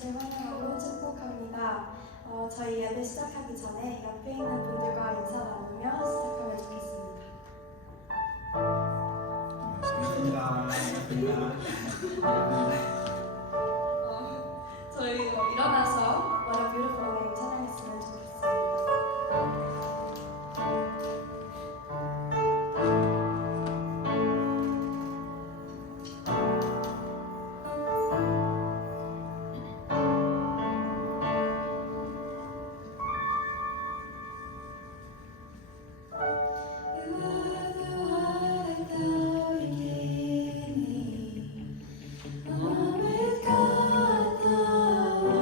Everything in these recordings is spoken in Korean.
다시 환영하고 축복합니다. 저희 예배 시작하기 전에 옆에 있는 분들과 인사 나누며 시작하면 좋겠습니다. 저희 일어나서 What a Beautiful Name 찬양했으면 좋겠습니다. With God the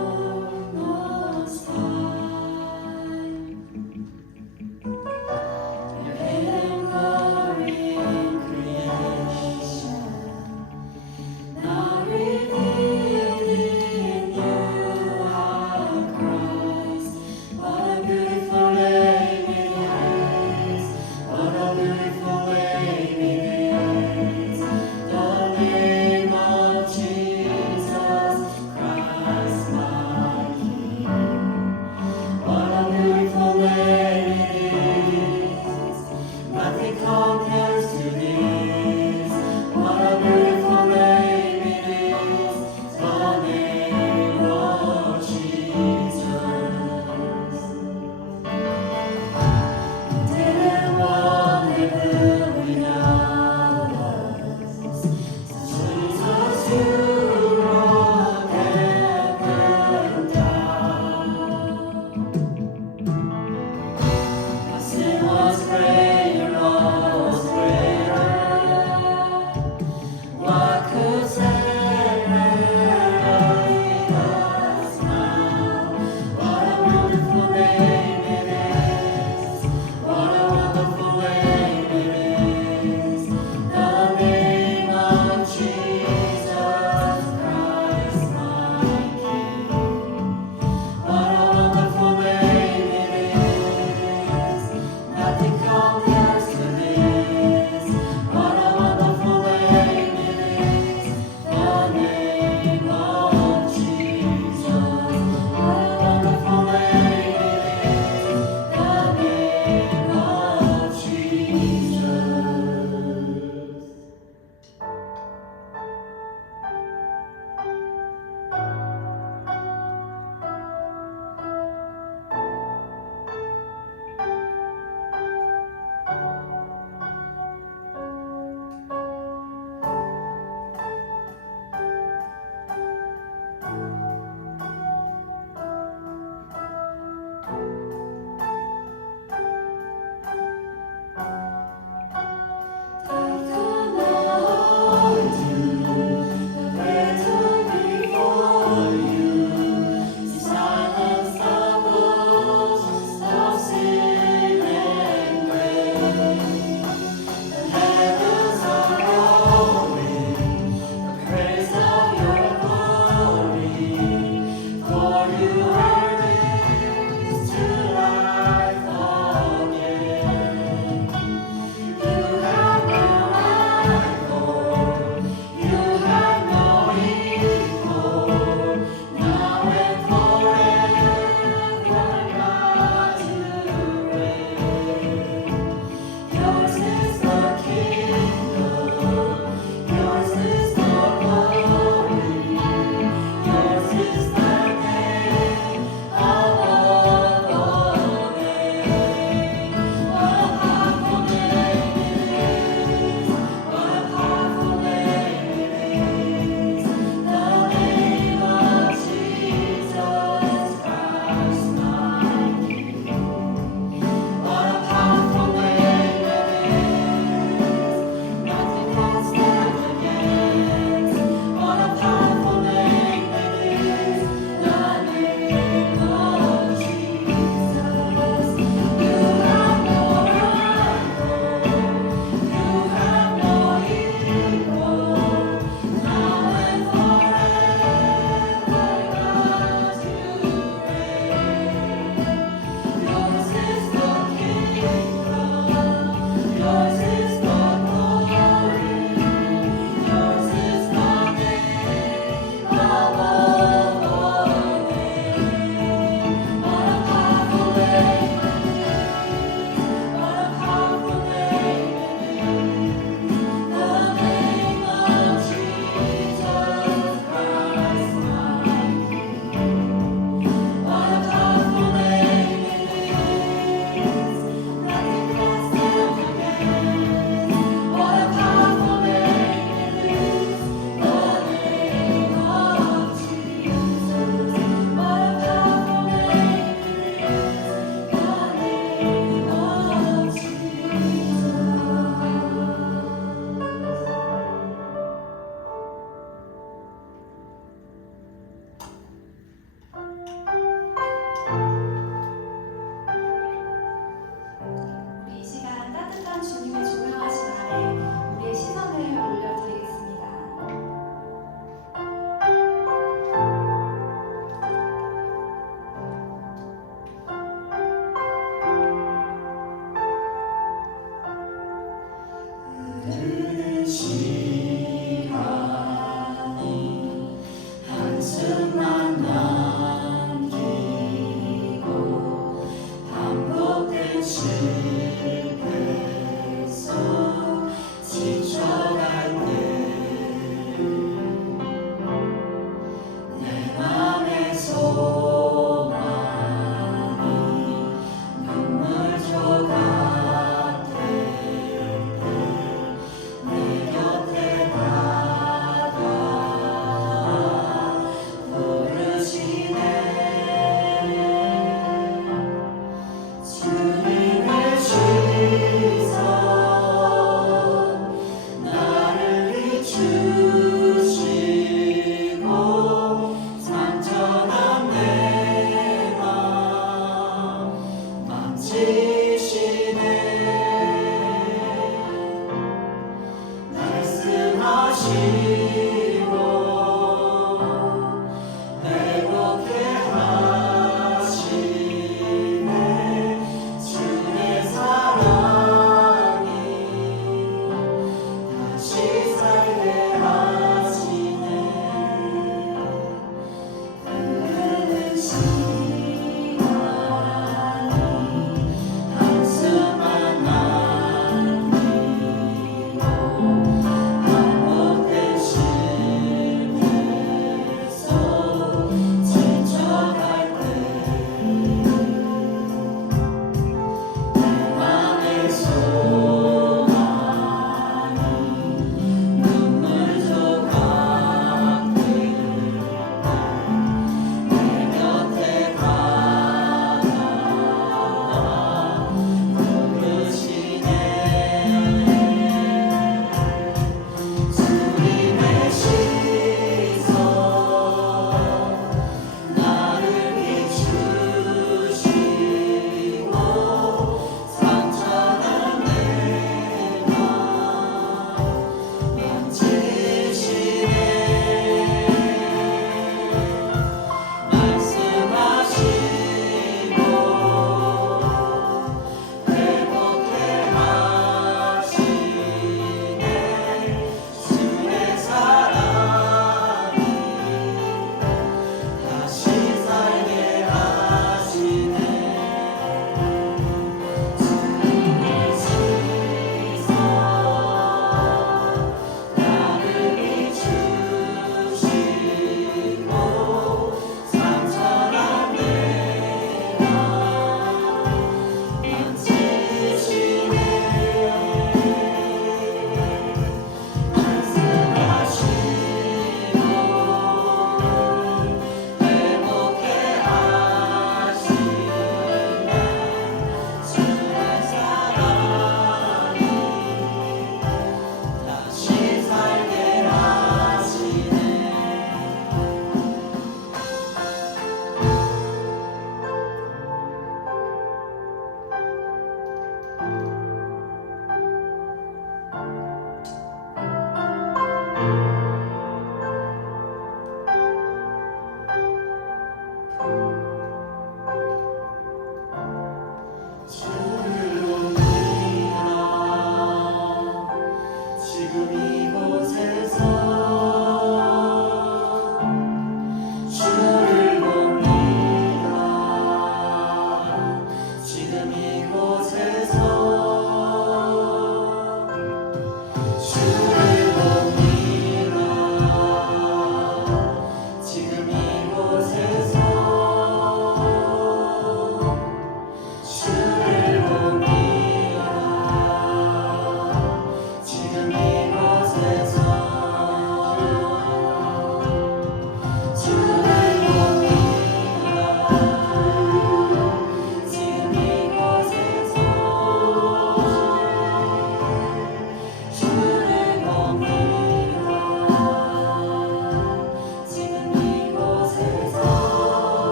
지금 이곳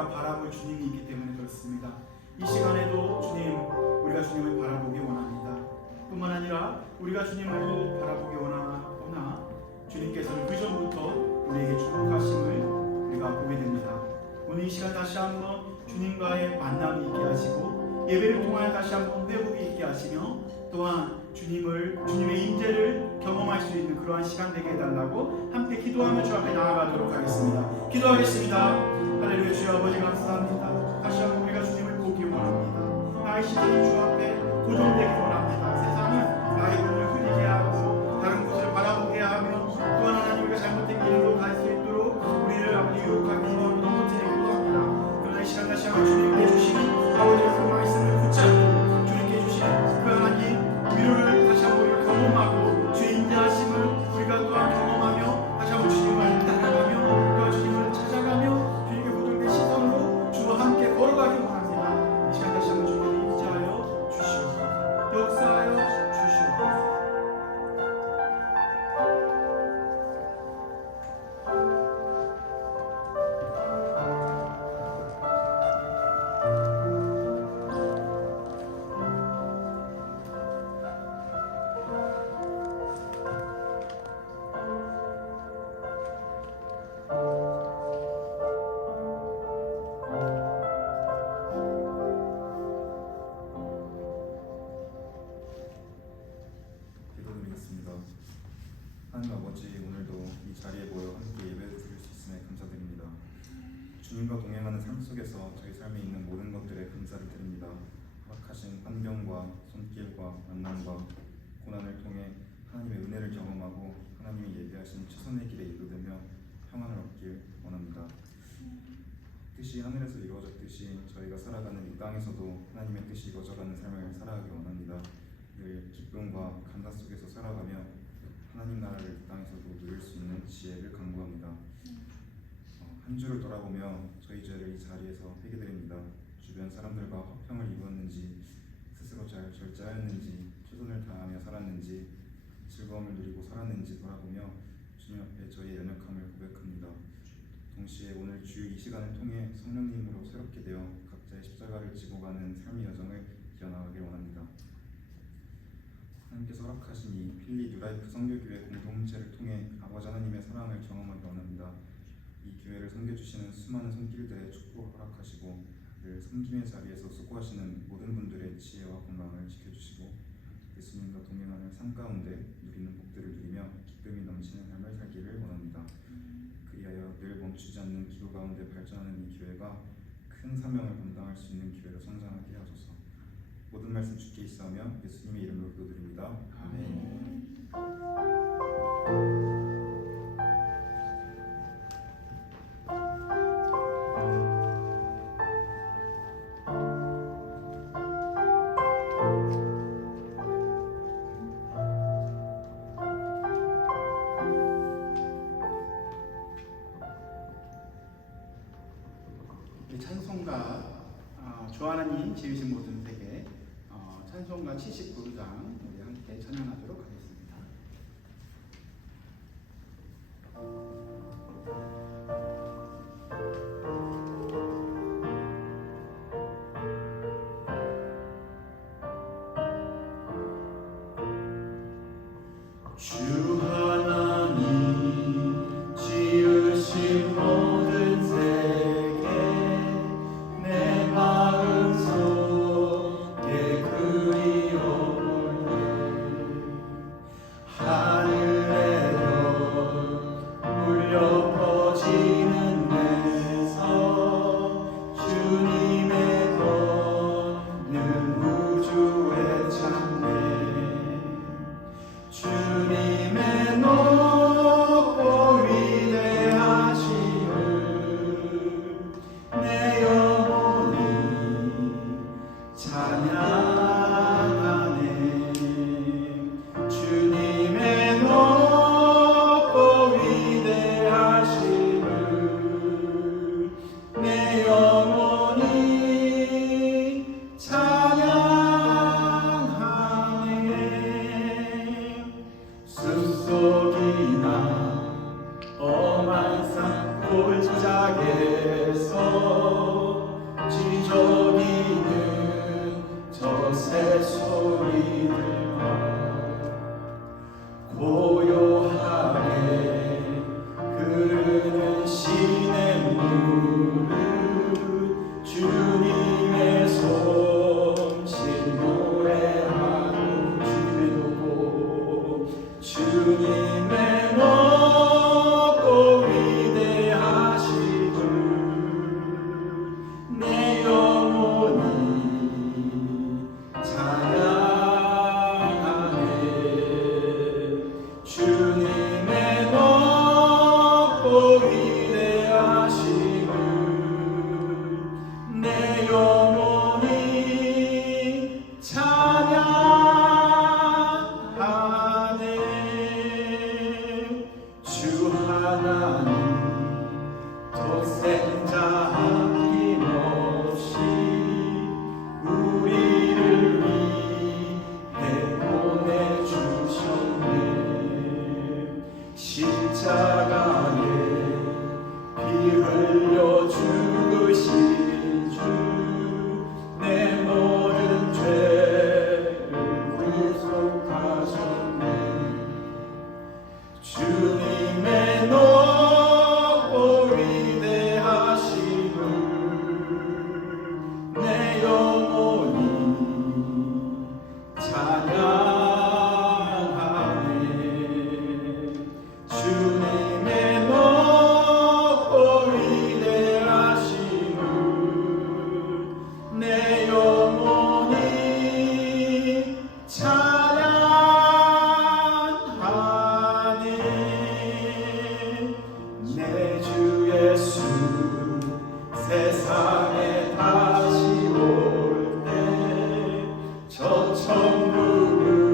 우리가 바라볼 주님이 있기 때문에 그렇습니다. 이 시간에도 주님, 우리가 주님을 바라보기 원합니다. 뿐만 아니라 우리가 주님을 바라보기 원하거나 주님께서는 그 전부터 우리에게 축복하심을 우리가 보게 됩니다. 오늘 이 시간 다시 한번 주님과의 만남이 있게 하시고 예배를 통하여 다시 한번 회복이 있게 하시며 또한 주님의 임재를 경험할 수 있는 그러한 시간 되게 해달라고 함께 기도하며 주 앞에 나아가도록 하겠습니다. 기도하겠습니다. 할렐루야. 주여 아버지 감사합니다. 다시 한번 우리가 주님을 보기 원합니다. 나의 시선이 주 앞에 고정되기 원합니다. 세상은 나의 눈을 흐리게 하고 다른 곳을 바라보게 하며 또한 하나님 우리가 잘못된 길로 갈 수 있도록 우리를 아버지 유혹하기 원하고 넘어뜨리기도 합니다. 그러나 이 시간 다시 한번 주님께 주시는 아버지의 그 말씀을 붙잡고 주님께 주시는 그 하나님 위로를 다시 한번 우리가 경험하고 주의 인자하심을 우리가 또한 경험하며 다시 한번 주님을 따라가며 또한 주님을 찾아가며 주님께 고정된 시선으로 주와 함께 걸어가기 원합니다. 이 시간 다시 한번 주님 인자하여 주시옵소서. 역사하여 주시옵소서. 기도드리겠습니다. 하나님 아버지, 오늘도 이 자리에 모여 함께 예배 드릴 수 있음에 감사드립니다. 주님과 동행하는 삶 속에서 저희 삶에 있는 모든 것들에 감사를 드립니다. 허락하신 환경과 손길과 만남과 고난을 통해 하나님의 은혜를 경험하고 하나님이 예비하신 최선의 길에 이끌되며 평안을 얻길 원합니다. 뜻이 하늘에서 이루어졌듯이 저희가 살아가는 이 땅에서도 하나님의 뜻이 이루어져가는 삶을 살아가기 원합니다. 늘 기쁨과 감사 속에서 살아가며 하나님 나라를 이 땅에서도 누릴 수 있는 지혜를 간구합니다. 한 주를 돌아보며 저희 죄를 이 자리에서 회개드립니다. 주변 사람들과 화평을 이루었는지 스스로 잘 절제하였는지 최선을 다하며 살았는지 즐거움을 누리고 살았는지 돌아보며 주님 앞에 저희의 연약함을 고백합니다. 동시에 오늘 주 이 시간을 통해 성령님으로 새롭게 되어 각자의 십자가를 지고 가는 삶의 여정을 이어나가길 원합니다. 하나님께서 허락하신 이 필리 뉴라이프 선교교회 공동체를 통해 아버지 하나님의 사랑을 경험하기 원합니다. 이 교회를 섬겨주시는 수많은 손길들의 축복을 허락하시고 늘 섬김의 자리에서 수고하시는 모든 분들의 지혜와 건강을 지켜주시고 예수님과 동행하는 삶 가운데 누리는 복들을 누리며 기쁨이 넘치는 삶을 살기를 원합니다. 그리하여 늘 멈추지 않는 기도 가운데 발전하는 이 교회가 큰 사명을 감당할 수 있는 교회로 성장하게 하소서. 모든 말씀 주께 있사오며 예수님의 이름으로 기도드립니다. 아멘. 찬송가 주 하나님 지으신 모든 세계 찬송가 79장 우리 함께 찬양하도록 하겠습니다. 주 하나님 지으신 모든 세계 내 마음속에 그리워오네. 하늘의 별 울려 퍼지는 데서 주님의 걷는 우주의 찬美주님의 높고 위대하심을 내 영혼이 찬양하네. 주님의 높고 위대하심을 내 영혼이 찬양하네. 숲속이나 험한 산 골짜기에서 지저귀는 저 새소리들과 고요하게 흐르는 시냇물은 주님의 솜씨 노래하고 주님의 높고 주님의 높고 위대하심을 내 영혼이 찬양하네. 주님의 높고 위대하심을 내 영혼이 찬양하네. 주 하나님 독생자 아낌없이 우리를 위해 보내주셨네. 십자가에 피 흘려 죽으신 주 내 모든 죄를 구속하셨네. 주님의 높고 위대하심을 내 영혼이 찬양하네. 주님의 높고 위대하심을 내 영혼이 찬양하네. 내 주 예수 세상에 다시 올 때 저 천국으로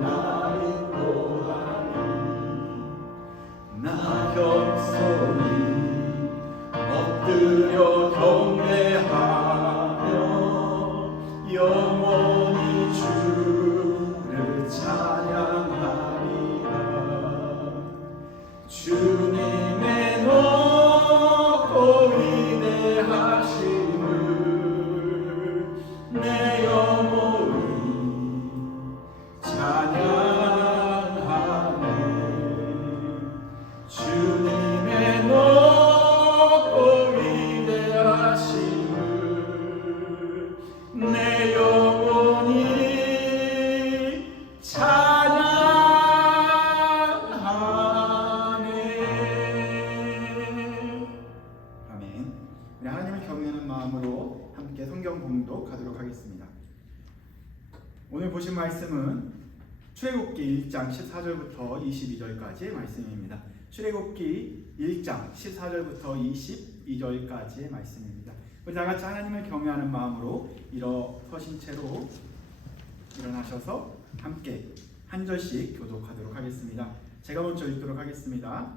나 인도하니 나 겸손히 엎드려 경배하며 영원히 주를 찬양하리라. 주님의 높고 위대하심을 내 영혼이 찬양하네. 주님의 높고 위대하심을 내 영혼이 찬양하네. 아멘. 우리 하나님을 경외하는 마음으로 함께 성경 봉독하도록 하겠습니다. 오늘 보신 말씀은 출애굽기 1장 14절부터 22절까지의 말씀입니다. 출애굽기 1장 14절부터 22절까지의 말씀입니다. 우리 다 같이 하나님을 경외하는 마음으로 일어서신 채로 일어나셔서 함께 한 절씩 교독하도록 하겠습니다. 제가 먼저 읽도록 하겠습니다.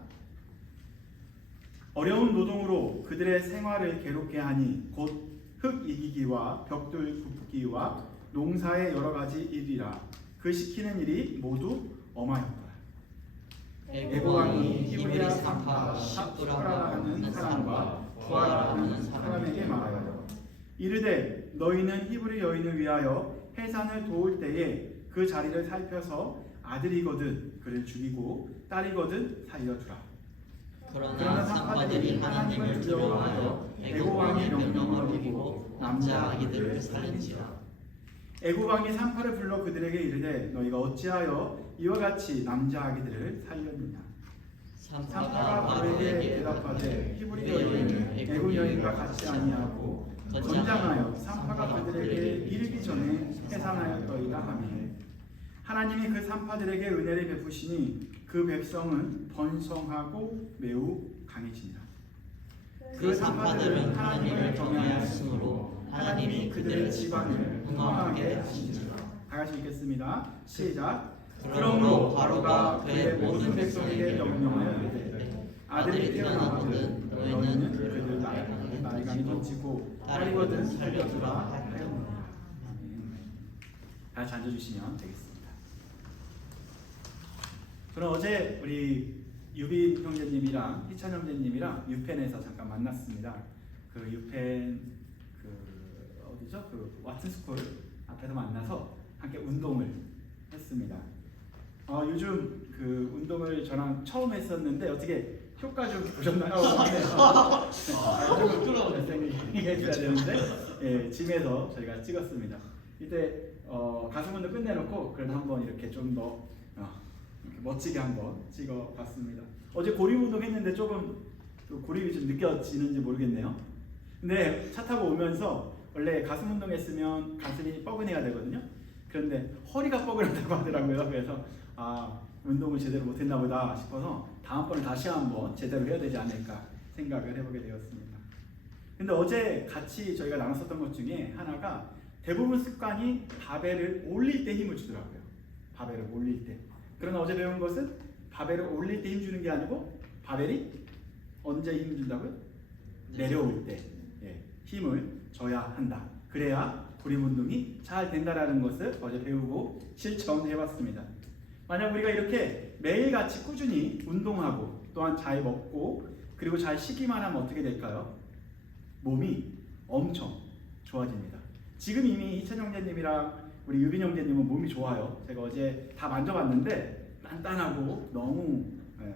어려운 노동으로 그들의 생활을 괴롭게 하니 곧 흙 이기기와 벽돌 굽기와 농사의 여러 가지 일이라. 그 시키는 일이 모두 엄하였더라. 애굽 왕이 히브리야 산파 십 브라라 하는 사람과 부하라 하는 사람에게 사람에게 말하여 이르되 너희는 히브리 여인을 위하여 해산을 도울 때에 그 자리를 살펴서 아들이거든 그를 죽이고 딸이거든 살려두라. 그러나 산파들이 하나님을 두려워하여 애굽 왕의 명령을 어기고 남자 아기들을 살린지라. 애굽 왕이 산파를 불러 그들에게 이르되 너희가 어찌하여 이와 같이 남자 아기들을 살렸느냐. 산파가 바로에게 대답하되 히브리 여인은 애굽 여인과 같이 아니하고 건장하여 산파가 그들에게 이르기 전에 해산하였더이다 하매 하나님이 그 산파들에게 은혜를 베푸시니 그 백성은 번성하고 매우 강해지니라. 그 산파들은 하나님을 경외하였으므로 하나님이 그들의 지방을 흥왕하게 하시니라. 다 같이 읽겠습니다. 시작. 그러므로 바로가 그의 모든 백성에게 명령하여 이르되 아들이 태어나거든 너희는 그를 나리강에 던지고 딸이거든 살려두라 하였느니라. 다시 앉아주시면 되겠습니다. 저는 어제 우리 유빈 형제님이랑 희찬 형제님이랑 유펜에서 잠깐 만났습니다. 그 유펜 어디죠? 그 왓슨스쿨 앞에서 만나서 함께 운동을 했습니다. 요즘 그 운동을 저랑 처음 했었는데 어떻게 효과 좀 보셨나요? 좀 해줘야 되는데 짐에서 저희가 찍었습니다. 이때 가슴 운동 끝내놓고 그래도 한번 이렇게 좀 더 멋지게 한번 찍어봤습니다. 어제 고립 운동 했는데 조금 고립이 좀 느껴지는지 모르겠네요. 근데 차 타고 오면서 원래 가슴 운동했으면 가슴이 뻐근해야 되거든요. 그런데 허리가 뻐근하다고 하더라고요. 그래서 운동을 제대로 못했나 보다 싶어서 다음번에 다시 한번 제대로 해야 되지 않을까 생각을 해보게 되었습니다. 근데 어제 같이 저희가 나눴었던 것 중에 하나가 대부분 습관이 바벨을 올릴 때 힘을 주더라고요. 바벨을 올릴 때. 그러나 어제 배운 것은 바벨을 올릴 때 힘 주는 게 아니고 바벨이 언제 힘 준다고요? 내려올 때 힘을 줘야 한다. 그래야 고립 운동이 잘 된다라는 것을 어제 배우고 실천해봤습니다. 만약 우리가 이렇게 매일같이 꾸준히 운동하고 또한 잘 먹고 그리고 잘 쉬기만 하면 어떻게 될까요? 몸이 엄청 좋아집니다. 지금 이미 이찬 형제님이랑 우리 유빈 형제님은 몸이 좋아요. 제가 어제 다 만져봤는데 단단하고 너무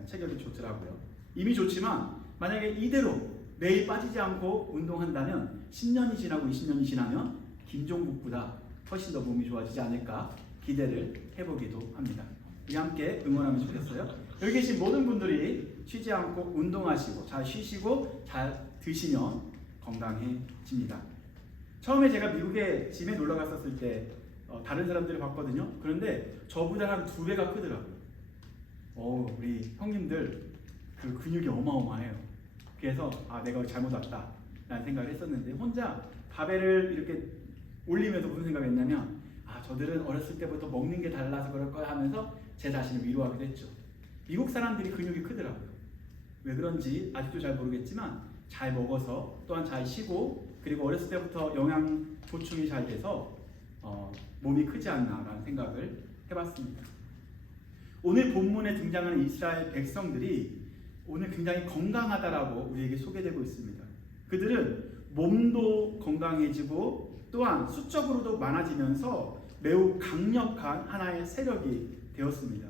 체격이 좋더라고요. 이미 좋지만 만약에 이대로 매일 빠지지 않고 운동한다면 10년이 지나고 20년이 지나면 김종국보다 훨씬 더 몸이 좋아지지 않을까 기대를 해보기도 합니다. 우리 함께 응원하면 좋겠어요. 여기 계신 모든 분들이 쉬지 않고 운동하시고 잘 쉬시고 잘 드시면 건강해집니다. 처음에 제가 미국에 짐에 놀러 갔었을 때 다른 사람들을 봤거든요. 그런데 저보다 한 2배가 크더라고요. 우리 형님들 그 근육이 어마어마해요. 그래서 내가 잘못 왔다 라는 생각을 했었는데 혼자 바벨을 이렇게 올리면서 무슨 생각을 했냐면 저들은 어렸을 때부터 먹는 게 달라서 그럴 거야 하면서 제 자신을 위로하기도 했죠. 미국 사람들이 근육이 크더라고요. 왜 그런지 아직도 잘 모르겠지만 잘 먹어서 또한 잘 쉬고 그리고 어렸을 때부터 영양 보충이 잘 돼서 몸이 크지 않나라는 생각을 해봤습니다. 오늘 본문에 등장하는 이스라엘 백성들이 오늘 굉장히 건강하다라고 우리에게 소개되고 있습니다. 그들은 몸도 건강해지고 또한 수적으로도 많아지면서 매우 강력한 하나의 세력이 되었습니다.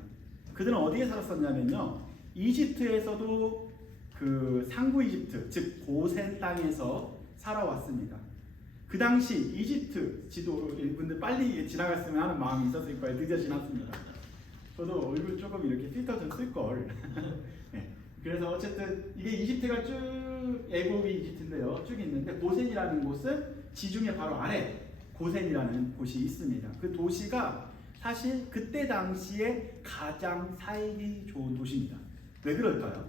그들은 어디에 살았었냐면요, 이집트에서도 그 상부 이집트, 즉 고센 땅에서 살아왔습니다. 그 당시 이집트 지도로 여러분들 빨리 지나갔으면 하는 마음이 있었을 거예요. 드디어 지났습니다. 저도 얼굴 조금 이렇게 필터 좀 쓸 걸. 네. 그래서 어쨌든 이게 이집트가 쭉 애굽이 이집트인데요, 쭉 있는데 고센이라는 곳은 지중해 바로 아래 고센이라는 곳이 있습니다. 그 도시가 사실 그때 당시에 가장 살기 좋은 도시입니다. 왜 그럴까요?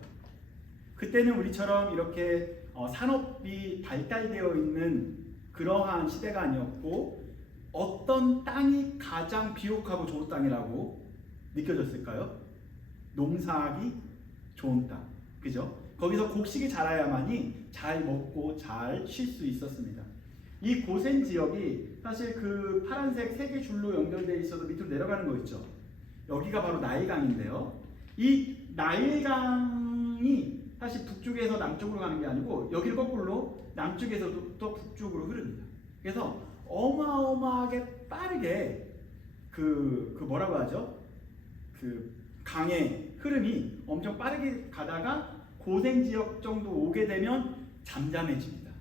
그때는 우리처럼 이렇게 산업이 발달되어 있는 그러한 시대가 아니었고 어떤 땅이 가장 비옥하고 좋은 땅이라고 느껴졌을까요? 농사하기 좋은 땅, 그죠? 거기서 곡식이 자라야만이 잘 먹고 잘 쉴 수 있었습니다. 이 고센 지역이 사실 그 파란색 3개 줄로 연결되어 있어서 밑으로 내려가는 거 있죠. 여기가 바로 나일강인데요. 이 나일강이 사실 북쪽에서 남쪽으로 가는 게 아니고 여기를 거꾸로 남쪽에서 또 북쪽으로 흐릅니다. 그래서 어마어마하게 빠르게 그 뭐라고 하죠? 그 강의 흐름이 엄청 빠르게 가다가 고센 지역 정도 오게 되면 잠잠해집니다.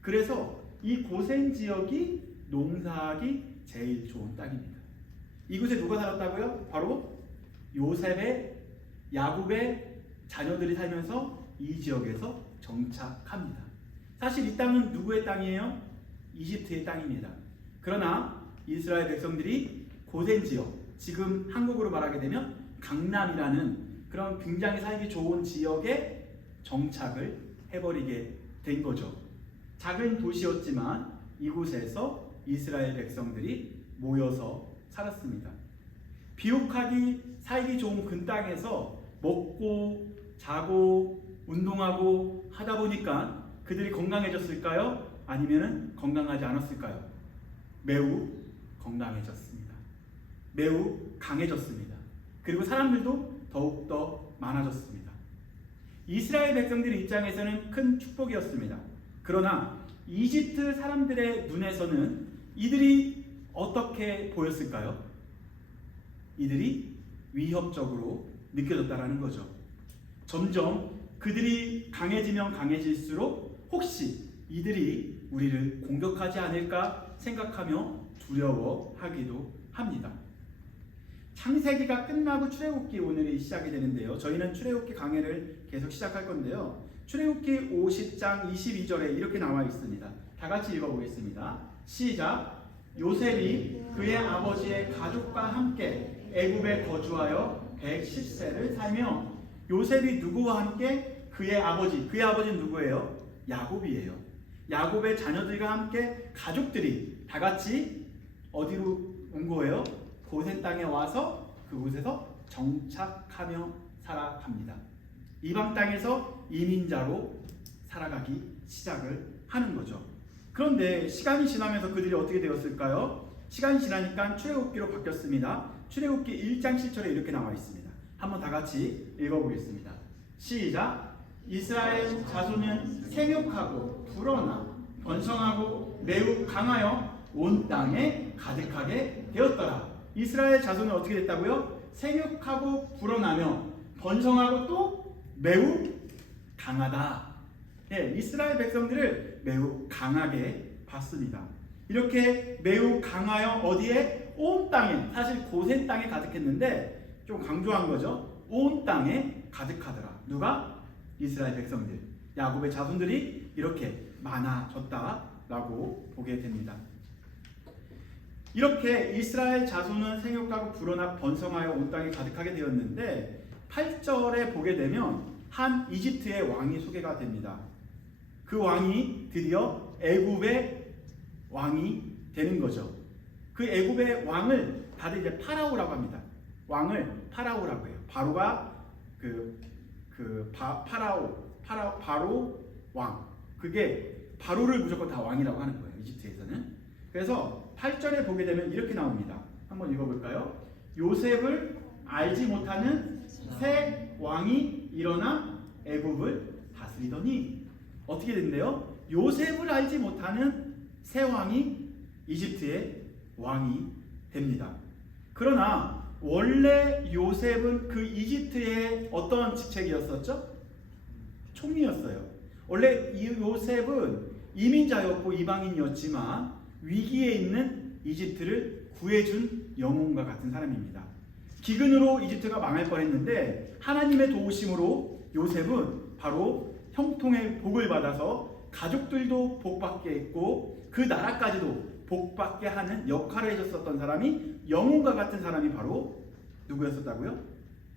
그래서 이 고센 지역이 농사하기 제일 좋은 땅입니다. 이곳에 누가 살았다고요? 바로 요셉의 야곱의 자녀들이 살면서 이 지역에서 정착합니다. 사실 이 땅은 누구의 땅이에요? 이집트의 땅입니다. 그러나 이스라엘 백성들이 고센 지역, 지금 한국으로 말하게 되면 강남이라는 그런 굉장히 살기 좋은 지역에 정착을 해버리게 된 거죠. 작은 도시였지만 이곳에서 이스라엘 백성들이 모여서 살았습니다. 비옥하기 살기 좋은 그 땅에서 먹고 자고 운동하고 하다 보니까 그들이 건강해졌을까요? 아니면 건강하지 않았을까요? 매우 건강해졌습니다. 매우 강해졌습니다. 그리고 사람들도 더욱더 많아졌습니다. 이스라엘 백성들의 입장에서는 큰 축복이었습니다. 그러나 이집트 사람들의 눈에서는 이들이 어떻게 보였을까요? 이들이 위협적으로 느껴졌다라는 거죠. 점점 그들이 강해지면 강해질수록 혹시 이들이 우리를 공격하지 않을까 생각하며 두려워하기도 합니다. 창세기가 끝나고 출애굽기 오늘이 시작이 되는데요. 저희는 출애굽기 강해를 계속 시작할 건데요. 출애굽기 50장 22절에 이렇게 나와 있습니다. 다 같이 읽어보겠습니다. 시작. 요셉이 그의 아버지의 가족과 함께 애굽에 거주하여 110세를 살며, 요셉이 누구와 함께? 그의 아버지는 누구예요? 야곱이에요. 야곱의 자녀들과 함께 가족들이 다 같이 어디로 온 거예요? 고센 땅에 와서 그곳에서 정착하며 살아갑니다. 이방 땅에서 이민자로 살아가기 시작을 하는 거죠. 그런데 시간이 지나면서 그들이 어떻게 되었을까요? 시간이 지나니까 출애굽기로 바뀌었습니다. 출애굽기 1장 7절에 이렇게 나와 있습니다. 한번 다 같이 읽어보겠습니다. 시작. 이스라엘 자손은 생육하고 불어나 번성하고 매우 강하여 온 땅에 가득하게 되었더라. 이스라엘 자손은 어떻게 됐다고요? 생육하고 불어나며 번성하고 또 매우 강하다. 예, 이스라엘 백성들을 매우 강하게 봤습니다. 이렇게 매우 강하여 어디에? 온 땅에, 사실 고센 땅에 가득했는데 좀 강조한 거죠. 온 땅에 가득하더라. 누가? 이스라엘 백성들, 야곱의 자손들이 이렇게 많아졌다라고 보게 됩니다. 이렇게 이스라엘 자손은 생육하고 불어나 번성하여 온 땅에 가득하게 되었는데 8절에 보게 되면 한 이집트의 왕이 소개가 됩니다. 그 왕이 드디어 애굽의 왕이 되는 거죠. 그 애굽의 왕을 다들 이제 파라오라고 합니다. 왕을 파라오라고 해요. 바로가 바로 왕. 그게 바로를 무조건 다 왕이라고 하는 거예요. 이집트에서는. 그래서 8절에 보게 되면 이렇게 나옵니다. 한번 읽어볼까요? 요셉을 알지 못하는 새 왕이 일어나 애굽을 다스리더니, 어떻게 된대요? 요셉을 알지 못하는 새 왕이 이집트의 왕이 됩니다. 그러나 원래 요셉은 그 이집트의 어떤 직책이었었죠? 총리였어요. 원래 이 요셉은 이민자였고 이방인이었지만 위기에 있는 이집트를 구해준 영웅과 같은 사람입니다. 기근으로 이집트가 망할 뻔했는데 하나님의 도우심으로 요셉은 바로 형통의 복을 받아서 가족들도 복받게 했고 그 나라까지도 복받게 하는 역할을 해줬었던 사람이, 영웅과 같은 사람이 바로 누구였었다고요?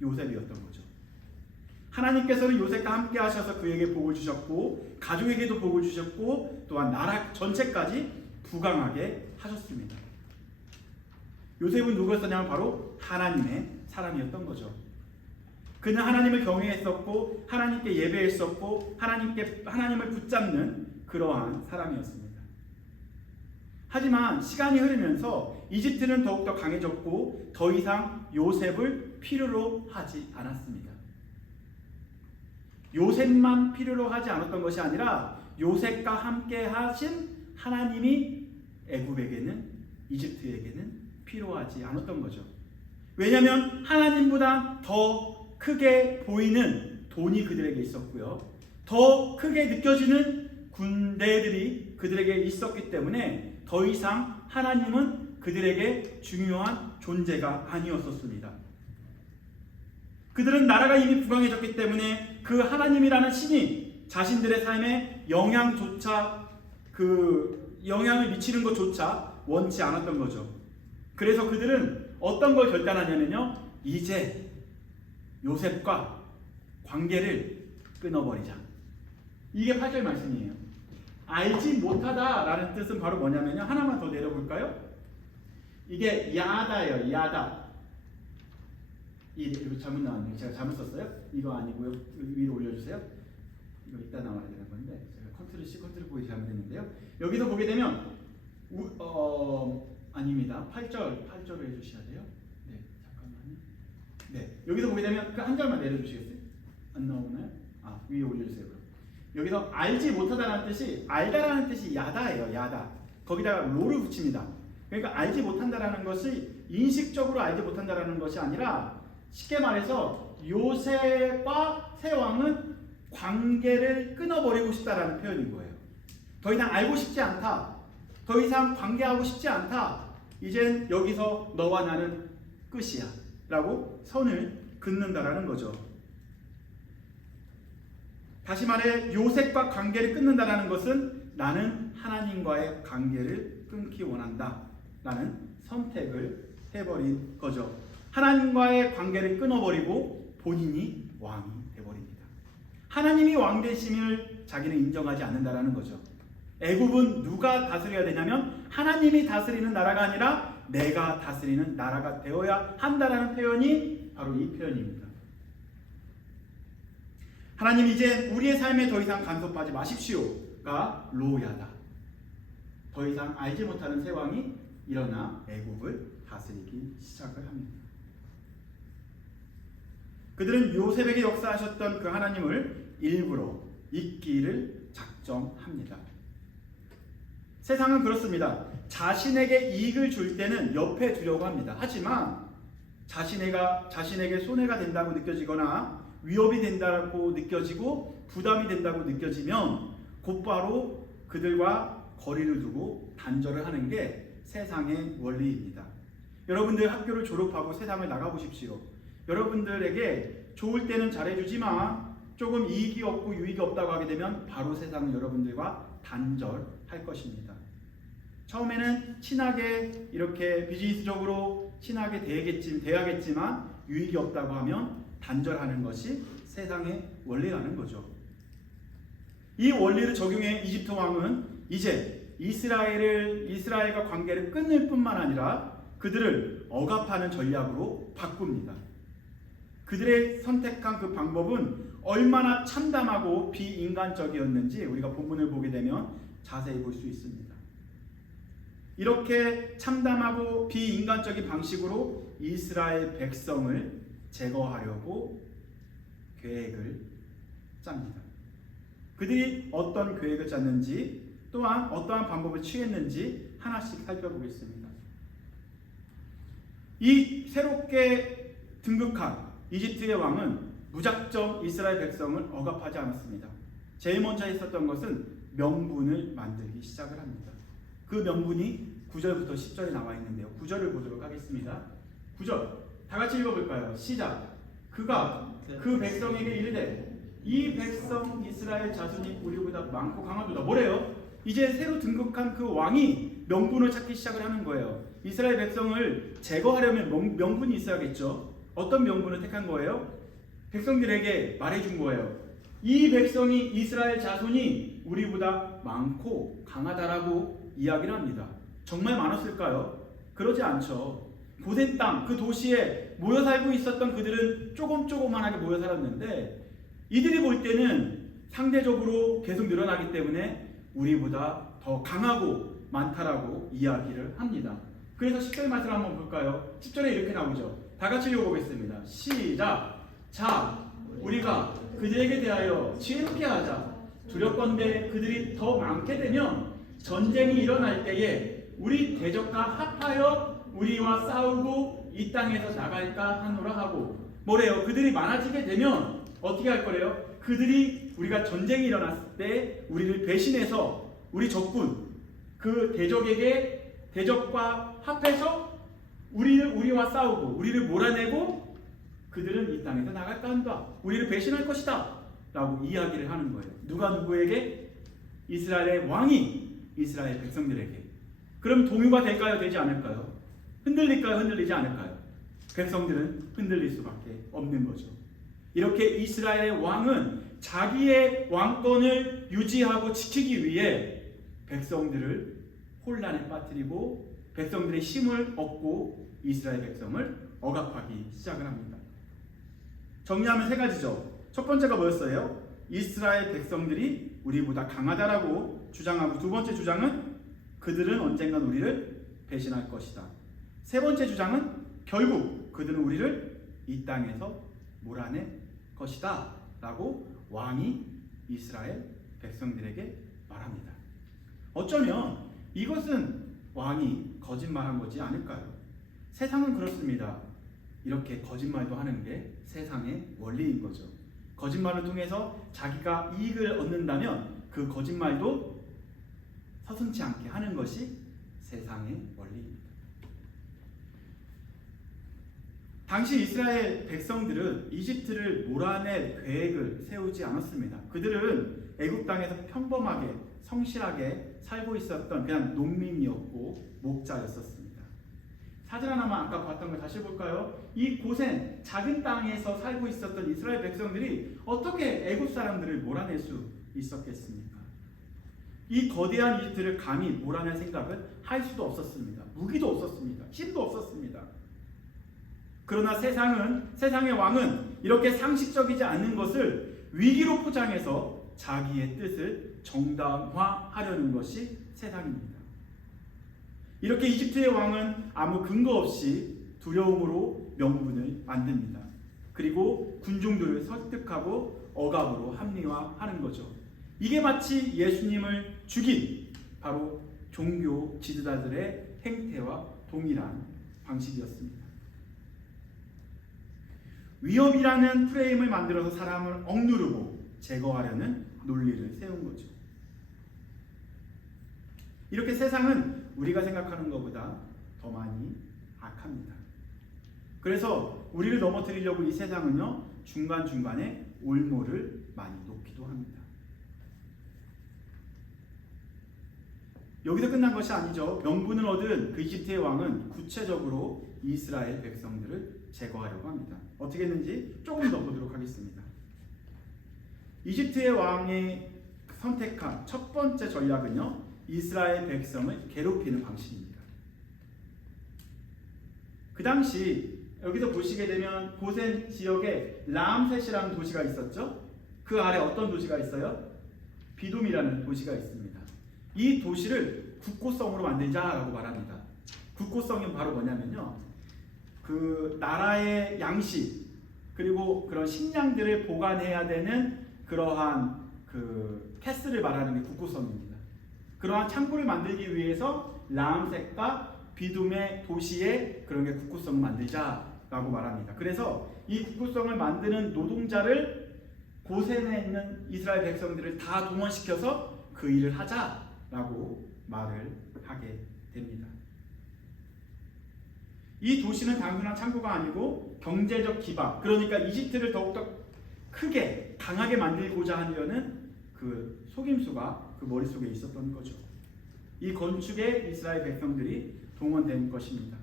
요셉이었던 거죠. 하나님께서는 요셉과 함께 하셔서 그에게 복을 주셨고 가족에게도 복을 주셨고 또한 나라 전체까지 부강하게 하셨습니다. 요셉은 누구였었냐면 바로 하나님의 사람이었던 거죠. 그는 하나님을 경외했었고 하나님께 예배했었고 하나님을 붙잡는 그러한 사람이었습니다. 하지만 시간이 흐르면서 이집트는 더욱더 강해졌고 더 이상 요셉을 필요로 하지 않았습니다. 요셉만 필요로 하지 않았던 것이 아니라 요셉과 함께 하신 하나님이 애굽에게는, 이집트에게는 필요하지 않았던 거죠. 왜냐하면 하나님보다 더 크게 보이는 돈이 그들에게 있었고요. 더 크게 느껴지는 군대들이 그들에게 있었기 때문에 더 이상 하나님은 그들에게 중요한 존재가 아니었었습니다. 그들은 나라가 이미 부강해졌기 때문에 그 하나님이라는 신이 자신들의 삶에 영향을 미치는 것조차 원치 않았던 거죠. 그래서 그들은 어떤 걸 결단하냐면요, 이제 요셉과 관계를 끊어버리자. 이게 8절 말씀이에요. 알지 못하다라는 뜻은 바로 뭐냐면요, 하나만 더 내려볼까요? 이게 야다예요. 야다. 이거 잘못 나왔네요. 제가 잘못 썼어요. 이거 아니고요. 위로 올려주세요. 이거 이따 나와야 되는 건데 제가 컨트롤 C, 컨트롤 V 잘못했는데요. 여기서 보게 되면 아닙니다. 8절을 해주셔야 돼요. 네, 잠깐만요. 네, 여기서 보게 되면 그 한 절만 내려주시겠어요? 안 나오나요? 위에 올려주세요. 그럼. 여기서 알지 못하다라는 뜻이 알다라는 뜻이 야다예요. 야다. 거기다가 로를 붙입니다. 그러니까 알지 못한다라는 것이 인식적으로 알지 못한다라는 것이 아니라 쉽게 말해서 요셉과 새 왕은 관계를 끊어버리고 싶다라는 표현인 거예요. 더 이상 알고 싶지 않다. 더 이상 관계하고 싶지 않다. 이젠 여기서 너와 나는 끝이야 라고 선을 긋는다라는 거죠. 다시 말해 요셉과 관계를 끊는다라는 것은 나는 하나님과의 관계를 끊기 원한다 라는 선택을 해버린 거죠. 하나님과의 관계를 끊어버리고 본인이 왕이 돼버립니다. 하나님이 왕 되심을 자기는 인정하지 않는다라는 거죠. 애굽은 누가 다스려야 되냐면 하나님이 다스리는 나라가 아니라 내가 다스리는 나라가 되어야 한다라는 표현이 바로 이 표현입니다. 하나님 이제 우리의 삶에 더 이상 간섭하지 마십시오가 로야다. 더 이상 알지 못하는 새 왕이 일어나 애굽을 다스리기 시작을 합니다. 그들은 요셉에게 역사하셨던 그 하나님을 일부러 잊기를 작정합니다. 세상은 그렇습니다. 자신에게 이익을 줄 때는 옆에 두려고 합니다. 하지만 자신에게 손해가 된다고 느껴지거나 위협이 된다고 느껴지고 부담이 된다고 느껴지면 곧바로 그들과 거리를 두고 단절을 하는 게 세상의 원리입니다. 여러분들 학교를 졸업하고 세상을 나가보십시오. 여러분들에게 좋을 때는 잘해주지만 조금 이익이 없고 유익이 없다고 하게 되면 바로 세상은 여러분들과 단절할 것입니다. 처음에는 친하게 이렇게 비즈니스적으로 친하게 대하겠지만 유익이 없다고 하면 단절하는 것이 세상의 원리라는 거죠. 이 원리를 적용해 이집트 왕은 이제 이스라엘과 관계를 끊을 뿐만 아니라 그들을 억압하는 전략으로 바꿉니다. 그들의 선택한 그 방법은 얼마나 참담하고 비인간적이었는지 우리가 본문을 보게 되면 자세히 볼 수 있습니다. 이렇게 참담하고 비인간적인 방식으로 이스라엘 백성을 제거하려고 계획을 짭니다. 그들이 어떤 계획을 짰는지 또한 어떠한 방법을 취했는지 하나씩 살펴보겠습니다. 이 새롭게 등극한 이집트의 왕은 무작정 이스라엘 백성을 억압하지 않았습니다. 제일 먼저 했었던 것은 명분을 만들기 시작을 합니다. 그 명분이 9절부터 10절에 나와 있는데요. 9절을 보도록 하겠습니다. 9절 다 같이 읽어볼까요? 시작. 그가 그 백성에게 이르되 이 백성 이스라엘 자손이 우리보다 많고 강하도다. 뭐래요? 이제 새로 등극한 그 왕이 명분을 찾기 시작을 하는 거예요. 이스라엘 백성을 제거하려면 명분이 있어야겠죠. 어떤 명분을 택한 거예요? 백성들에게 말해준 거예요. 이 백성이 이스라엘 자손이 우리보다 많고 강하다라고 이야기를 합니다. 정말 많았을까요? 그러지 않죠. 고센 땅, 그 도시에 모여 살고 있었던 그들은 조금조그만하게 모여 살았는데 이들이 볼 때는 상대적으로 계속 늘어나기 때문에 우리보다 더 강하고 많다라고 이야기를 합니다. 그래서 10절 말씀을 한번 볼까요? 10절에 이렇게 나오죠. 다 같이 읽어보겠습니다. 시작. 자, 우리가 그들에게 대하여 지혜롭게 하자. 두렵건대 그들이 더 많게 되면 전쟁이 일어날 때에 우리 대적과 합하여 우리와 싸우고 이 땅에서 나갈까 하노라 하고. 뭐래요? 그들이 많아지게 되면 어떻게 할 거래요? 그들이 우리가 전쟁이 일어났을 때 우리를 배신해서 우리 적군 그 대적과 합해서 우리와 싸우고 우리를 몰아내고 그들은 이 땅에서 나갈까 한다. 우리를 배신할 것이다 라고 이야기를 하는 거예요. 누가 누구에게? 이스라엘의 왕이 이스라엘 백성들에게. 그럼 동요가 될까요? 되지 않을까요? 흔들릴까요? 흔들리지 않을까요? 백성들은 흔들릴 수밖에 없는 거죠. 이렇게 이스라엘의 왕은 자기의 왕권을 유지하고 지키기 위해 백성들을 혼란에 빠뜨리고 백성들의 힘을 얻고 이스라엘 백성을 억압하기 시작을 합니다. 정리하면 세 가지죠. 첫 번째가 뭐였어요? 이스라엘 백성들이 우리보다 강하다라고 주장하고, 두 번째 주장은 그들은 언젠간 우리를 배신할 것이다. 세 번째 주장은 결국 그들은 우리를 이 땅에서 몰아낼 것이다 라고 왕이 이스라엘 백성들에게 말합니다. 어쩌면 이것은 왕이 거짓말한 거지 않을까요? 세상은 그렇습니다. 이렇게 거짓말도 하는 게 세상의 원리인 거죠. 거짓말을 통해서 자기가 이익을 얻는다면 그 거짓말도 서슴지 않게 하는 것이 세상의 원리입니다. 당시 이스라엘 백성들은 이집트를 몰아낼 계획을 세우지 않았습니다. 그들은 애굽 땅에서 평범하게 성실하게 살고 있었던 그냥 농민이었고 목자였었습니다. 사진 하나만 아까 봤던 거 다시 볼까요? 이 고센 작은 땅에서 살고 있었던 이스라엘 백성들이 어떻게 애굽 사람들을 몰아낼 수 있었겠습니까? 이 거대한 이집트를 감히 몰아낼 생각을 할 수도 없었습니다. 무기도 없었습니다. 힘도 없었습니다. 그러나 세상의 왕은 이렇게 상식적이지 않는 것을 위기로 포장해서 자기의 뜻을 정당화하려는 것이 세상입니다. 이렇게 이집트의 왕은 아무 근거 없이 두려움으로 명분을 만듭니다. 그리고 군중들을 설득하고 억압으로 합리화하는 거죠. 이게 마치 예수님을 죽인 바로 종교 지도자들의 행태와 동일한 방식이었습니다. 위협이라는 프레임을 만들어서 사람을 억누르고 제거하려는 논리를 세운 거죠. 이렇게 세상은 우리가 생각하는 것보다 더 많이 악합니다. 그래서 우리를 넘어뜨리려고 이 세상은요, 중간중간에 올모를 많이 놓기도 합니다. 여기서 끝난 것이 아니죠. 명분을 얻은 그 이집트의 왕은 구체적으로 이스라엘 백성들을 제거하려고 합니다. 어떻게 했는지 조금 더 보도록 하겠습니다. 이집트의 왕이 선택한 첫 번째 전략은요, 이스라엘 백성을 괴롭히는 방식입니다. 그 당시 여기서 보시게 되면 고센 지역에 람셋이라는 도시가 있었죠. 그 아래 어떤 도시가 있어요? 비돔이라는 도시가 있습니다. 이 도시를 국고성으로 만들자라고 말합니다. 국고성이 바로 뭐냐면요, 그 나라의 양식 그리고 그런 식량들을 보관해야 되는 그러한 그 패스를 말하는 게 국고성입니다. 그러한 창고를 만들기 위해서 람셋과 비둠의 도시에 그런 게 국고성을 만들자라고 말합니다. 그래서 이 국고성을 만드는 노동자를 고센에 있는 이스라엘 백성들을 다 동원시켜서 그 일을 하자라고 말을 하게 됩니다. 이 도시는 단순한 창고가 아니고 경제적 기반, 그러니까 이집트를 더욱더 크게 강하게 만들고자 하려는 그 속임수가 그 머릿속에 있었던 거죠. 이 건축에 이스라엘 백성들이 동원된 것입니다.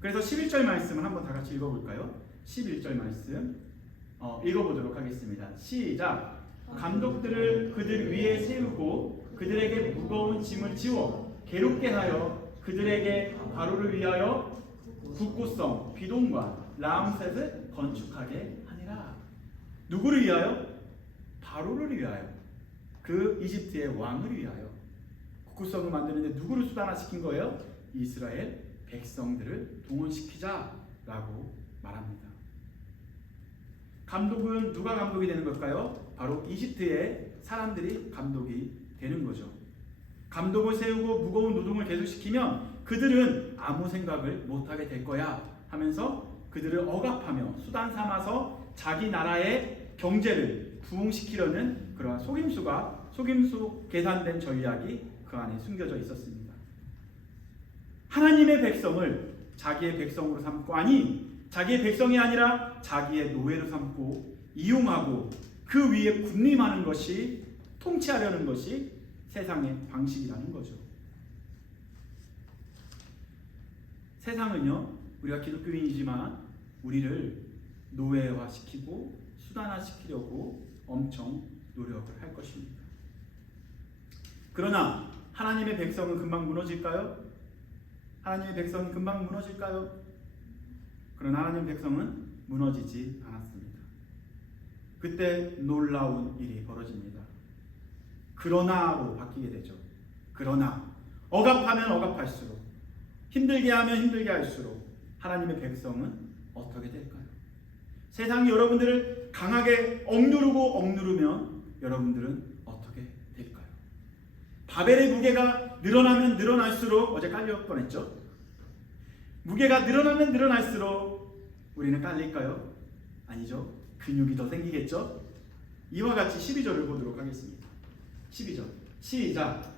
그래서 11절 말씀을 한번 다 같이 읽어볼까요? 11절 말씀 읽어보도록 하겠습니다. 시작! 감독들을 그들 위에 세우고 그들에게 무거운 짐을 지워 괴롭게 하여 그들에게 바로를 위하여 국고성 비돔과 람셋을 건축하게 하니라. 누구를 위하여? 바로를 위하여, 그 이집트의 왕을 위하여 국고성을 만드는데 누구를 수단화시킨 거예요? 이스라엘 백성들을 동원시키자라고 말합니다. 감독은 누가 감독이 되는 걸까요? 바로 이집트의 사람들이 감독이 되는 거죠. 감독을 세우고 무거운 노동을 계속시키면 그들은 아무 생각을 못하게 될 거야 하면서 그들을 억압하며 수단 삼아서 자기 나라의 경제를 부흥시키려는 그러한 속임수 계산된 전략이 그 안에 숨겨져 있었습니다. 하나님의 백성을 자기의 백성으로 삼고, 아니 자기의 백성이 아니라 자기의 노예로 삼고 이용하고 그 위에 군림하는 것이, 통치하려는 것이 세상의 방식이라는 거죠. 세상은요, 우리가 기독교인이지만 우리를 노예화시키고 수단화시키려고 엄청 노력을 할 것입니다. 그러나 하나님의 백성은 금방 무너질까요? 하나님의 백성이 금방 무너질까요? 그러나 하나님의 백성은 무너지지 않았습니다. 그때 놀라운 일이 벌어집니다. 그러나로 바뀌게 되죠. 그러나 억압하면 억압할수록, 힘들게 하면 힘들게 할수록 하나님의 백성은 어떻게 될까요? 세상이 여러분들을 강하게 억누르고 억누르면 여러분들은 바벨의 무게가 늘어나면 늘어날수록 어제 깔릴 뻔했죠. 무게가 늘어나면 늘어날수록 우리는 깔릴까요? 아니죠. 근육이 더 생기겠죠. 이와 같이 12절을 보도록 하겠습니다. 12절 시작.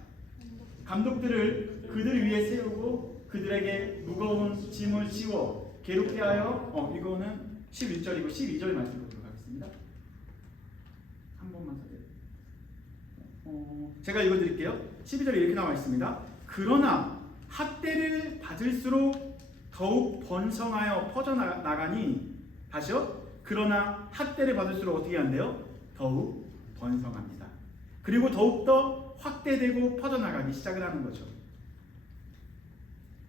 감독들을 그들 위에 세우고 그들에게 무거운 짐을 지워 괴롭게 하여 이거는 11절이고 12절 말씀 보도록 하겠습니다. 한 번만 더 제가 읽어드릴게요. 12절에 이렇게 나와 있습니다. 그러나 학대를 받을수록 더욱 번성하여 퍼져나가니 다시요. 그러나 학대를 받을수록 어떻게 한대요? 더욱 번성합니다. 그리고 더욱더 확대되고 퍼져나가기 시작을 하는 거죠.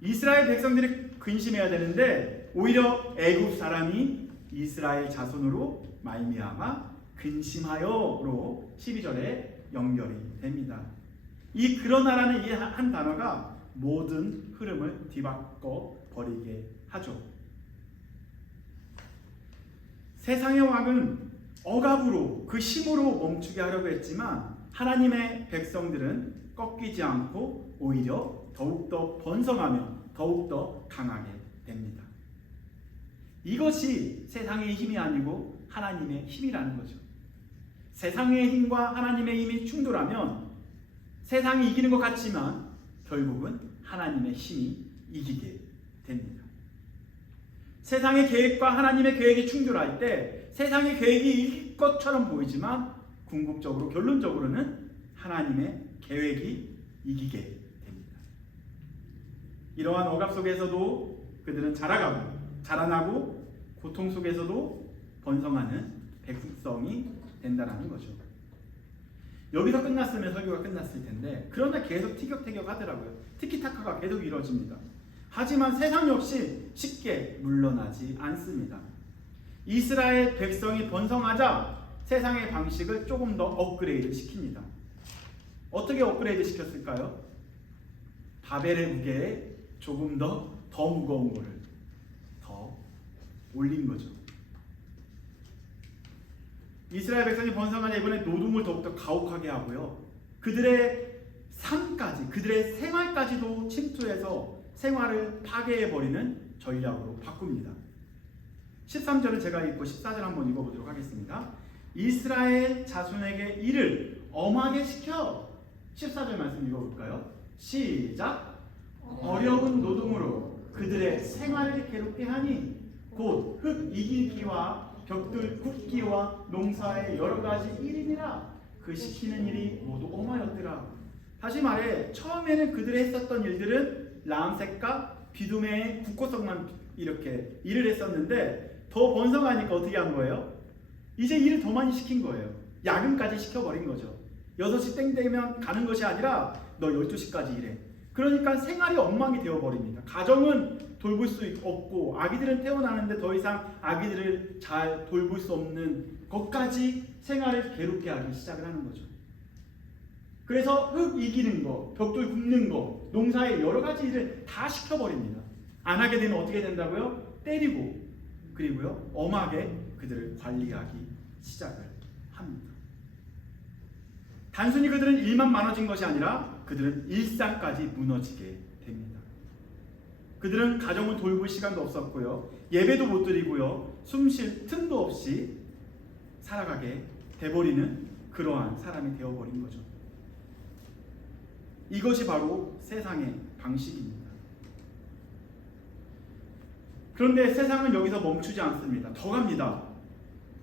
이스라엘 백성들이 근심해야 되는데 오히려 애굽 사람이 이스라엘 자손으로 말미암아 근심하여로 12절에 연결이 됩니다. 이 그러나라는 이 한 단어가 모든 흐름을 뒤바꿔 버리게 하죠. 세상의 왕은 억압으로 그 힘으로 멈추게 하려고 했지만 하나님의 백성들은 꺾이지 않고 오히려 더욱더 번성하며 더욱더 강하게 됩니다. 이것이 세상의 힘이 아니고 하나님의 힘이라는 거죠. 세상의 힘과 하나님의 힘이 충돌하면 세상이 이기는 것 같지만 결국은 하나님의 힘이 이기게 됩니다. 세상의 계획과 하나님의 계획이 충돌할 때 세상의 계획이 이길 것처럼 보이지만 궁극적으로 결론적으로는 하나님의 계획이 이기게 됩니다. 이러한 억압 속에서도 그들은 자라나고 고통 속에서도 번성하는 백성이 된다는 거죠. 여기서 끝났으면 설교가 끝났을 텐데 그러나 계속 티격태격 하더라고요. 티키타카가 계속 이루어집니다. 하지만 세상 역시 쉽게 물러나지 않습니다. 이스라엘 백성이 번성하자 세상의 방식을 조금 더 업그레이드 시킵니다. 어떻게 업그레이드 시켰을까요? 바벨의 무게에 조금 더 무거운 거를 더 올린 거죠. 이스라엘 백성이 번성하자 이번에 노동을 더욱더 가혹하게 하고요. 그들의 삶까지, 그들의 생활까지도 침투해서 생활을 파괴해버리는 전략으로 바꿉니다. 13절은 제가 읽고 14절 한번 읽어보도록 하겠습니다. 이스라엘 자손에게 이를 엄하게 시켜 14절 말씀 읽어볼까요? 시작. 어려운 노동으로 그들의 생활을 괴롭게 하니 곧 흙 이기기와 벽돌 굽기와 농사의 여러 가지 일이니라. 그 시키는 일이 모두 엄하였더라. 다시 말해 처음에는 그들이 했었던 일들은 람색과 비두메의 국고성만 이렇게 일을 했었는데 더 번성하니까 어떻게 한 거예요? 이제 일을 더 많이 시킨 거예요. 야근까지 시켜버린 거죠. 6시 땡 되면 가는 것이 아니라 너 12시까지 일해. 그러니까 생활이 엉망이 되어버립니다. 가정은 돌볼 수 없고 아기들은 태어나는데 더 이상 아기들을 잘 돌볼 수 없는 것까지 생활을 괴롭게 하기 시작을 하는 거죠. 그래서 흙 이기는 거, 벽돌 굽는 거, 농사의 여러 가지 일을 다 시켜버립니다. 안 하게 되면 어떻게 된다고요? 때리고 그리고요 엄하게 그들을 관리하기 시작을 합니다. 단순히 그들은 일만 많아진 것이 아니라 그들은 일상까지 무너지게 됩니다. 그들은 가정을 돌볼 시간도 없었고요. 예배도 못 드리고요. 숨 쉴 틈도 없이 살아가게 돼버리는 그러한 사람이 되어버린 거죠. 이것이 바로 세상의 방식입니다. 그런데 세상은 여기서 멈추지 않습니다. 더 갑니다.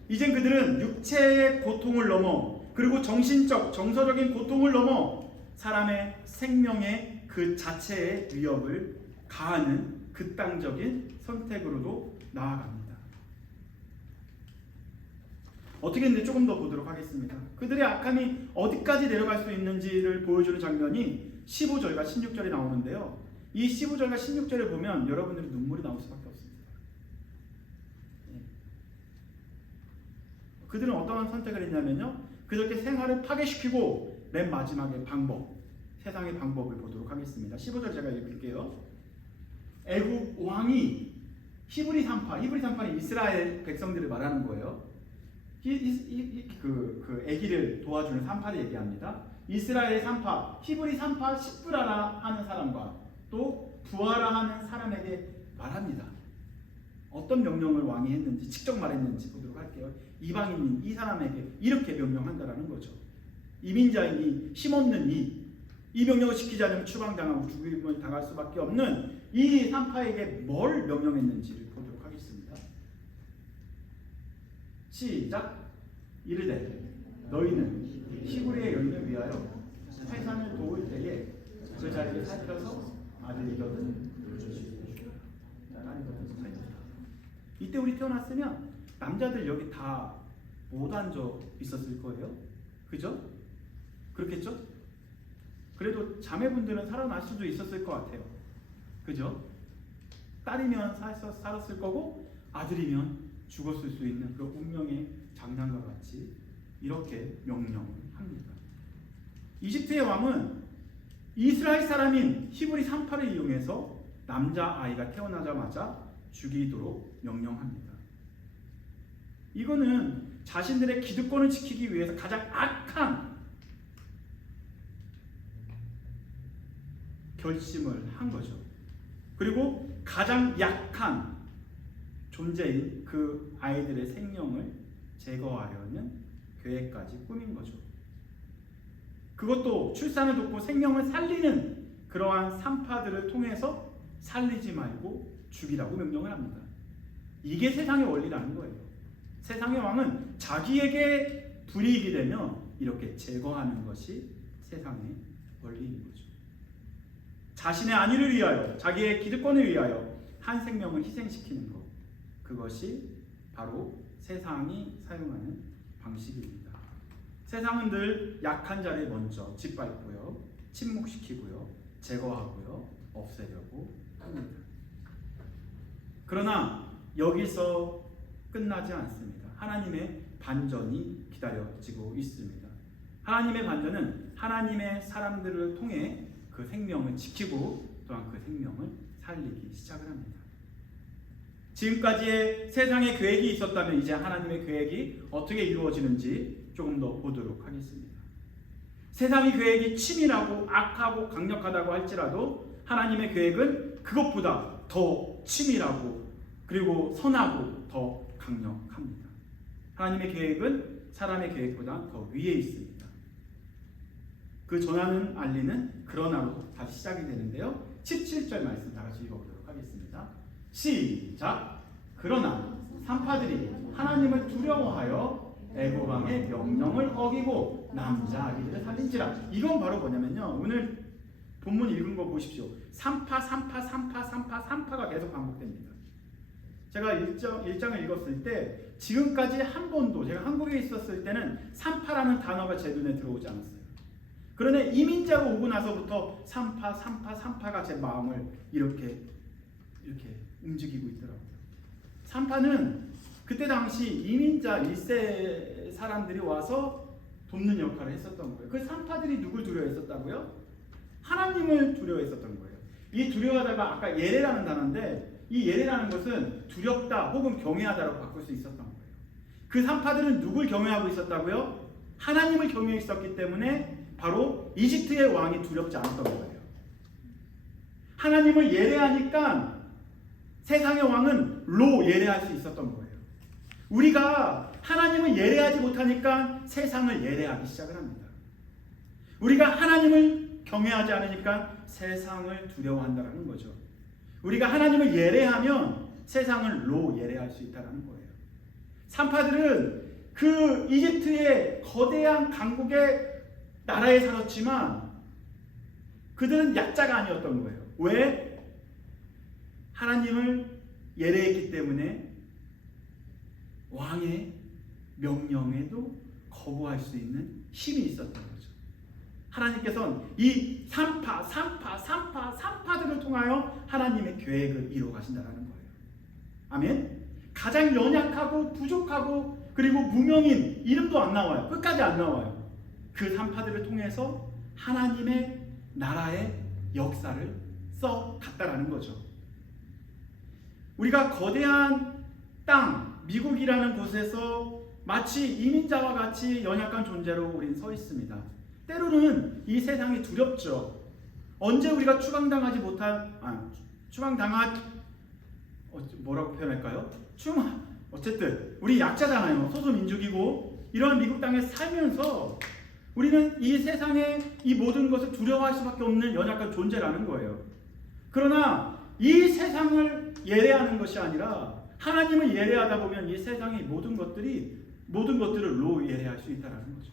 이젠 그들은 육체의 고통을 넘어 그리고 정신적, 정서적인 고통을 넘어 사람의 생명의 그 자체의 위협을 가하는 극단적인 선택으로도 나아갑니다. 어떻게 했는지 조금 더 보도록 하겠습니다. 그들의 악함이 어디까지 내려갈 수 있는지를 보여주는 장면이 15절과 16절에 나오는데요. 이 15절과 16절을 보면 여러분들이 눈물이 나올 수밖에 없습니다. 그들은 어떠한 선택을 했냐면요. 그렇게 생활을 파괴시키고 맨 마지막에 방법, 세상의 방법을 보도록 하겠습니다. 15절 제가 읽을게요. 애굽 왕이 히브리 산파는 이스라엘 백성들을 말하는 거예요. 그 아기를 도와주는 산파를 얘기합니다. 이스라엘의 산파, 히브리 산파 십브라라 하는 사람과 또 부하라 하는 사람에게 말합니다. 어떤 명령을 왕이 했는지 직접 말했는지 보도록 할게요. 이방인인 이 사람에게 이렇게 명령한다라는 거죠. 이민자인 이, 힘없는 이 명령을 지키지 않으면 추방당하고 죽임을 당할 수밖에 없는 이 산파에게 뭘 명령했는지를 보도록 하겠습니다. 시작. 이르되 너희는 히브리의 여인을 위하여 태산을 도울 때에 그 자리를 살펴서 아들이거든 이때 우리 태어났으면 남자들 여기 다 못 앉아 있었을 거예요. 그죠? 그렇겠죠? 그래도 자매분들은 살아날 수도 있었을 것 같아요. 그죠? 딸이면 살았을 거고 아들이면 죽었을 수 있는 그 운명의 장난과 같이 이렇게 명령합니다. 이집트의 왕은 이스라엘 사람인 히브리 산파를 이용해서 남자아이가 태어나자마자 죽이도록 명령합니다. 이거는 자신들의 기득권을 지키기 위해서 가장 악한 결심을 한 거죠. 그리고 가장 약한 존재인 그 아이들의 생명을 제거하려는 계획까지 꾸민 거죠. 그것도 출산을 돕고 생명을 살리는 그러한 산파들을 통해서 살리지 말고 죽이라고 명령을 합니다. 이게 세상의 원리라는 거예요. 세상의 왕은 자기에게 불이익이 되면 이렇게 제거하는 것이 세상의 원리인 거죠. 자신의 안위를 위하여, 자기의 기득권을 위하여 한 생명을 희생시키는 것, 그것이 바로 세상이 사용하는 방식입니다. 세상은 늘 약한 자를 먼저 짓밟고요, 침묵시키고요, 제거하고요, 없애려고 합니다. 그러나 여기서 끝나지 않습니다. 하나님의 반전이 기다려지고 있습니다. 하나님의 반전은 하나님의 사람들을 통해 그 생명을 지키고 또한 그 생명을 살리기 시작을 합니다. 지금까지의 세상의 계획이 있었다면 이제 하나님의 계획이 어떻게 이루어지는지 조금 더 보도록 하겠습니다. 세상의 계획이 치밀하고 악하고 강력하다고 할지라도 하나님의 계획은 그것보다 더 치밀하고 그리고 선하고 더 강력합니다. 하나님의 계획은 사람의 계획보다 더 위에 있습니다. 그 전하는 알리는 그러나로 다시 시작이 되는데요. 17절 말씀 다 같이 읽어보도록 하겠습니다. 시작. 그러나 산파들이 하나님을 두려워하여 애굽 왕의 명령을 어기고 남자 아기들을 살린지라. 이건 바로 뭐냐면요, 오늘 본문 읽은 거 보십시오. 산파가 계속 반복됩니다. 제가 1장을 읽었을 때 지금까지 한 번도 제가 한국에 있었을 때는 산파라는 단어가 제 눈에 들어오지 않았어요. 그런데 이민자가 오고 나서부터 산파가 제 마음을 이렇게 움직이고 있더라고요. 산파는 그때 당시 이민자 1세 사람들이 와서 돕는 역할을 했었던 거예요. 그 산파들이 누굴 두려워했었다고요? 하나님을 두려워했었던 거예요. 이 두려워하다가 아까 예레라는 단어인데 이 예레라는 것은 두렵다 혹은 경외하다라고 바꿀 수 있었던 거예요. 그 산파들은 누굴 경외하고 있었다고요? 하나님을 경외했었기 때문에 바로 이집트의 왕이 두렵지 않았던 거예요. 하나님을 예레하니까 세상의 왕은 로 예레할 수 있었던 거예요. 우리가 하나님을 예레하지 못하니까 세상을 예레하기 시작을 합니다. 우리가 하나님을 경외하지 않으니까 세상을 두려워한다는 거죠. 우리가 하나님을 예레하면 세상을 로 예레할 수 있다는 거예요. 산파들은 그 이집트의 거대한 강국의 나라에 살았지만 그들은 약자가 아니었던 거예요. 왜? 하나님을 예레했기 때문에 왕의 명령에도 거부할 수 있는 힘이 있었던 거죠. 하나님께서는 이 산파들을 통하여 하나님의 계획을 이루어 가신다는 거예요. 아멘. 가장 연약하고 부족하고 그리고 무명인, 이름도 안 나와요. 끝까지 안 나와요. 그 산파들을 통해서 하나님의 나라의 역사를 써갔다라는 거죠. 우리가 거대한 땅, 미국이라는 곳에서 마치 이민자와 같이 연약한 존재로 우린 서 있습니다. 때로는 이 세상이 두렵죠. 언제 우리가 뭐라고 표현할까요? 어쨌든 우리 약자잖아요. 소수민족이고 이러한 미국 땅에 살면서 우리는 이 세상의 이 모든 것을 두려워할 수밖에 없는 연약한 존재라는 거예요. 그러나 이 세상을 예배하는 것이 아니라 하나님을 예배하다 보면 이 세상의 모든 것들을 로 예배할 수 있다는 거죠.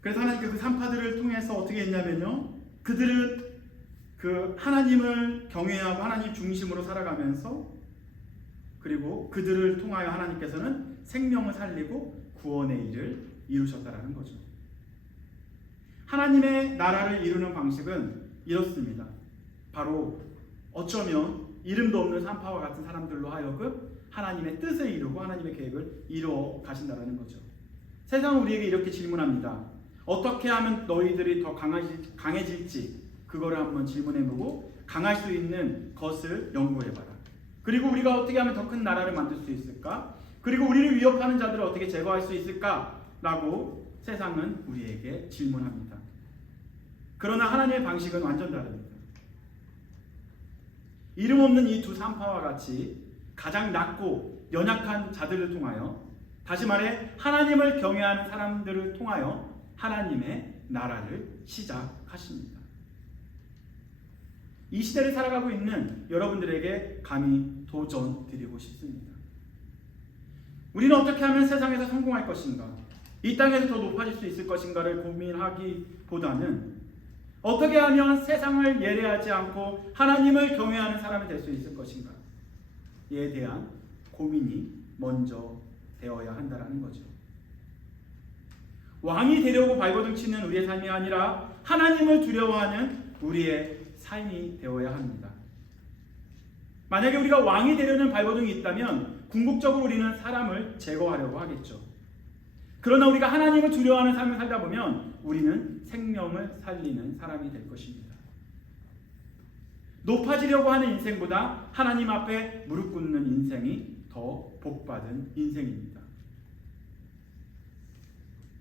그래서 하나님께서 그 산파들을 통해서 어떻게 했냐면요, 그들은 그 하나님을 경외하고 하나님 중심으로 살아가면서, 그리고 그들을 통하여 하나님께서는 생명을 살리고 구원의 일을 이루셨다라는 거죠. 하나님의 나라를 이루는 방식은 이렇습니다. 바로 어쩌면 이름도 없는 산파와 같은 사람들로 하여금 하나님의 뜻을 이루고 하나님의 계획을 이루어 가신다는 거죠. 세상은 우리에게 이렇게 질문합니다. 어떻게 하면 너희들이 더 강해질지 그거를 한번 질문해보고 강할 수 있는 것을 연구해봐라. 그리고 우리가 어떻게 하면 더 큰 나라를 만들 수 있을까? 그리고 우리를 위협하는 자들을 어떻게 제거할 수 있을까? 라고 세상은 우리에게 질문합니다. 그러나 하나님의 방식은 완전 다릅니다. 이름 없는 이 두 산파와 같이 가장 낮고 연약한 자들을 통하여, 다시 말해 하나님을 경외하는 사람들을 통하여 하나님의 나라를 시작하십니다. 이 시대를 살아가고 있는 여러분들에게 감히 도전 드리고 싶습니다. 우리는 어떻게 하면 세상에서 성공할 것인가, 이 땅에서 더 높아질 수 있을 것인가를 고민하기보다는 어떻게 하면 세상을 예배하지 않고 하나님을 경외하는 사람이 될 수 있을 것인가, 이에 대한 고민이 먼저 되어야 한다는 거죠. 왕이 되려고 발버둥 치는 우리의 삶이 아니라 하나님을 두려워하는 우리의 삶이 되어야 합니다. 만약에 우리가 왕이 되려는 발버둥이 있다면 궁극적으로 우리는 사람을 제거하려고 하겠죠. 그러나 우리가 하나님을 두려워하는 삶을 살다 보면 우리는 생명을 살리는 사람이 될 것입니다. 높아지려고 하는 인생보다 하나님 앞에 무릎 꿇는 인생이 더 복받은 인생입니다.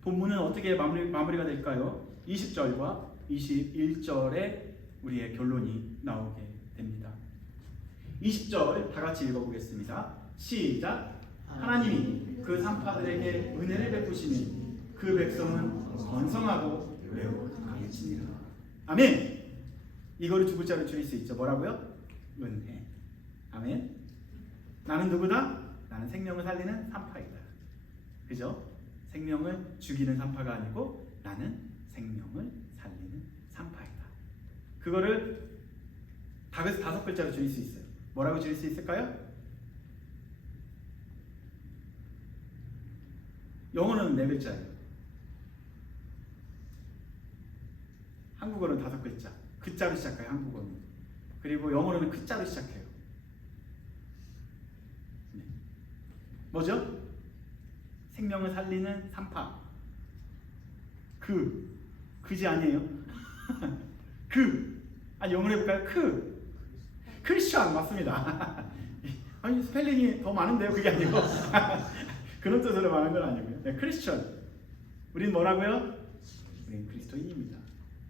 본문은 어떻게 마무리가 될까요? 20절과 21절에 우리의 결론이 나오게 됩니다. 20절 다 같이 읽어보겠습니다. 시작. 하나님이 그 산파들에게 은혜를 베푸시니 그 백성은 번성하고 매우 강해지니라. 아멘. 이거를 두 글자로 줄일 수 있죠. 뭐라고요? 은혜. 아멘. 나는 누구다? 나는 생명을 살리는 산파이다. 그죠? 생명을 죽이는 산파가 아니고 나는 생명을 살리는 산파이다. 그거를 다섯 글자로 줄일 수 있어요. 뭐라고 줄일 수 있을까요? 영어는 4글자예요. 한국어는 5글자. 그자로 시작해요. 한국어는. 그리고 영어로는 그자로 시작해요. 네. 뭐죠? 생명을 살리는 산파. 그지 아니에요? 영어로 해볼까요? 크리스천 맞습니다. 아니 스펠링이 더 많은데요? 그게 아니고 그런 뜻으로 말하는 건 아니고요. 네, 크리스천. 우리는 뭐라고요? 우리는 그리스도인입니다.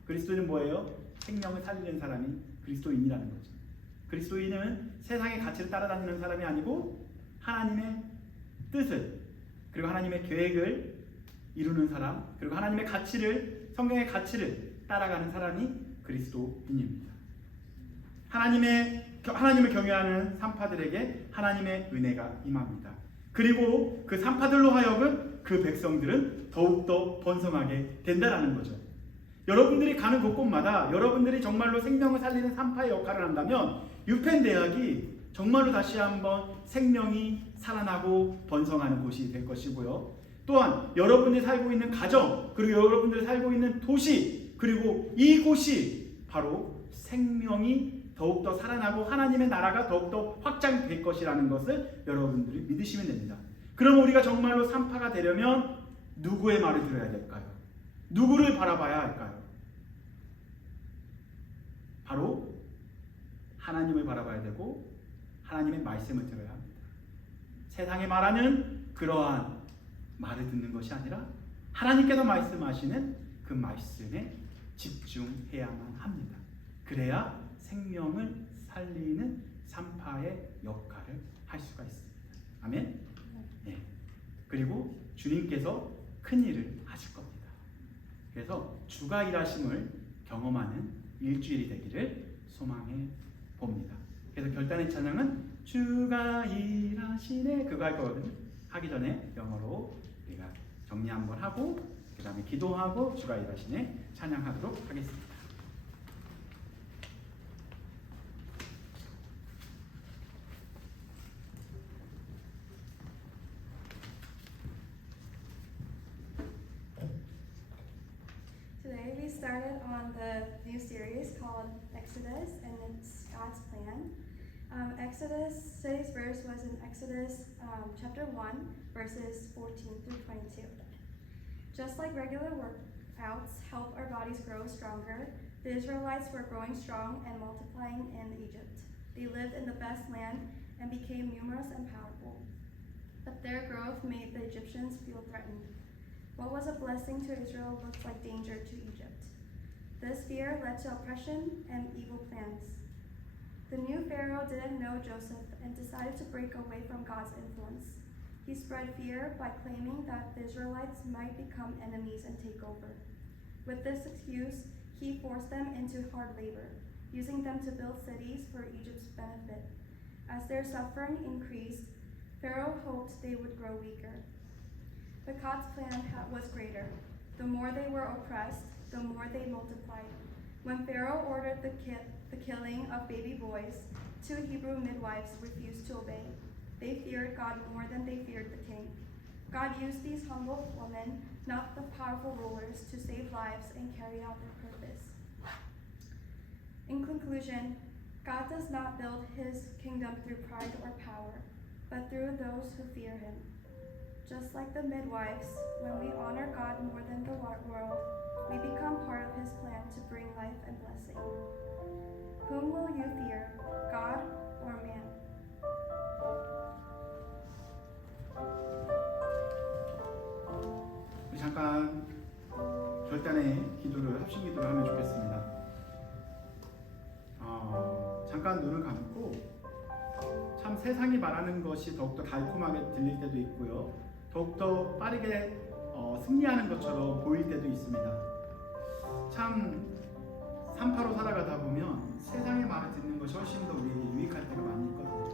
그리스도인은 뭐예요? 생명을 살리는 사람이 그리스도인이라는 거죠. 그리스도인은 세상의 가치를 따라다니는 사람이 아니고 하나님의 뜻을, 그리고 하나님의 계획을 이루는 사람, 그리고 하나님의 가치를, 성경의 가치를 따라가는 사람이 그리스도인입니다. 하나님을 경외하는 산파들에게 하나님의 은혜가 임합니다. 그리고 그 산파들로 하여금 그 백성들은 더욱더 번성하게 된다는 거죠. 여러분들이 가는 곳곳마다 여러분들이 정말로 생명을 살리는 산파의 역할을 한다면 유펜대학이 정말로 다시 한번 생명이 살아나고 번성하는 곳이 될 것이고요. 또한 여러분들이 살고 있는 가정, 그리고 여러분들이 살고 있는 도시, 그리고 이곳이 바로 생명이 더욱더 살아나고 하나님의 나라가 더욱더 확장될 것이라는 것을 여러분들이 믿으시면 됩니다. 그럼 우리가 정말로 산파가 되려면 누구의 말을 들어야 될까요? 누구를 바라봐야 할까요? 바로 하나님을 바라봐야 되고 하나님의 말씀을 들어야 합니다. 세상에 말하는 그러한 말을 듣는 것이 아니라 하나님께서 말씀하시는 그 말씀에 집중해야만 합니다. 그래야 생명을 살리는 산파의 역할을 할 수가 있습니다. 아멘. 네. 그리고 주님께서 큰 일을 하실 겁니다. 그래서 주가 일하심을 경험하는 일주일이 되기를 소망해 봅니다. 그래서 결단의 찬양은 주가 일하시네 그거 할 거거든요. 하기 전에 영어로 우리가 정리 한번 하고 그 다음에 기도하고 주가 일하시네 찬양하도록 하겠습니다. Today we started on the new series called Exodus, and it's God's plan. Today's verse was in Exodus chapter 1, verses 14 through 22. Just like regular workouts help our bodies grow stronger, the Israelites were growing strong and multiplying in Egypt. They lived in the best land and became numerous and powerful. But their growth made the Egyptians feel threatened. What was a blessing to Israel looked like danger to Egypt. This fear led to oppression and evil plans. The new Pharaoh didn't know Joseph and decided to break away from God's influence. He spread fear by claiming that the Israelites might become enemies and take over. With this excuse, he forced them into hard labor, using them to build cities for Egypt's benefit. As their suffering increased, Pharaoh hoped they would grow weaker. But God's plan was greater. The more they were oppressed, the more they multiplied. When Pharaoh ordered the killing of baby boys, 2 Hebrew midwives refused to obey. They feared God more than they feared the king. God used these humble women, not the powerful rulers, to save lives and carry out their purpose. In conclusion, God does not build his kingdom through pride or power, but through those who fear him. Just like the midwives, when we honor God more than the world, we become part of his plan to bring life and blessing. Whom will you fear, God or man? 우리 잠깐 결단의 기도를 합심 기도를 하면 좋겠습니다. 잠깐 눈을 감고 참 세상이 말하는 것이 더욱더 달콤하게 들릴 때도 있고요. 더욱더 빠르게 승리하는 것처럼 보일 때도 있습니다. 참 산파로 살아가다 보면 세상의 말을 듣는 것이 훨씬 더 우리에게 유익할 때가 많이 있거든요.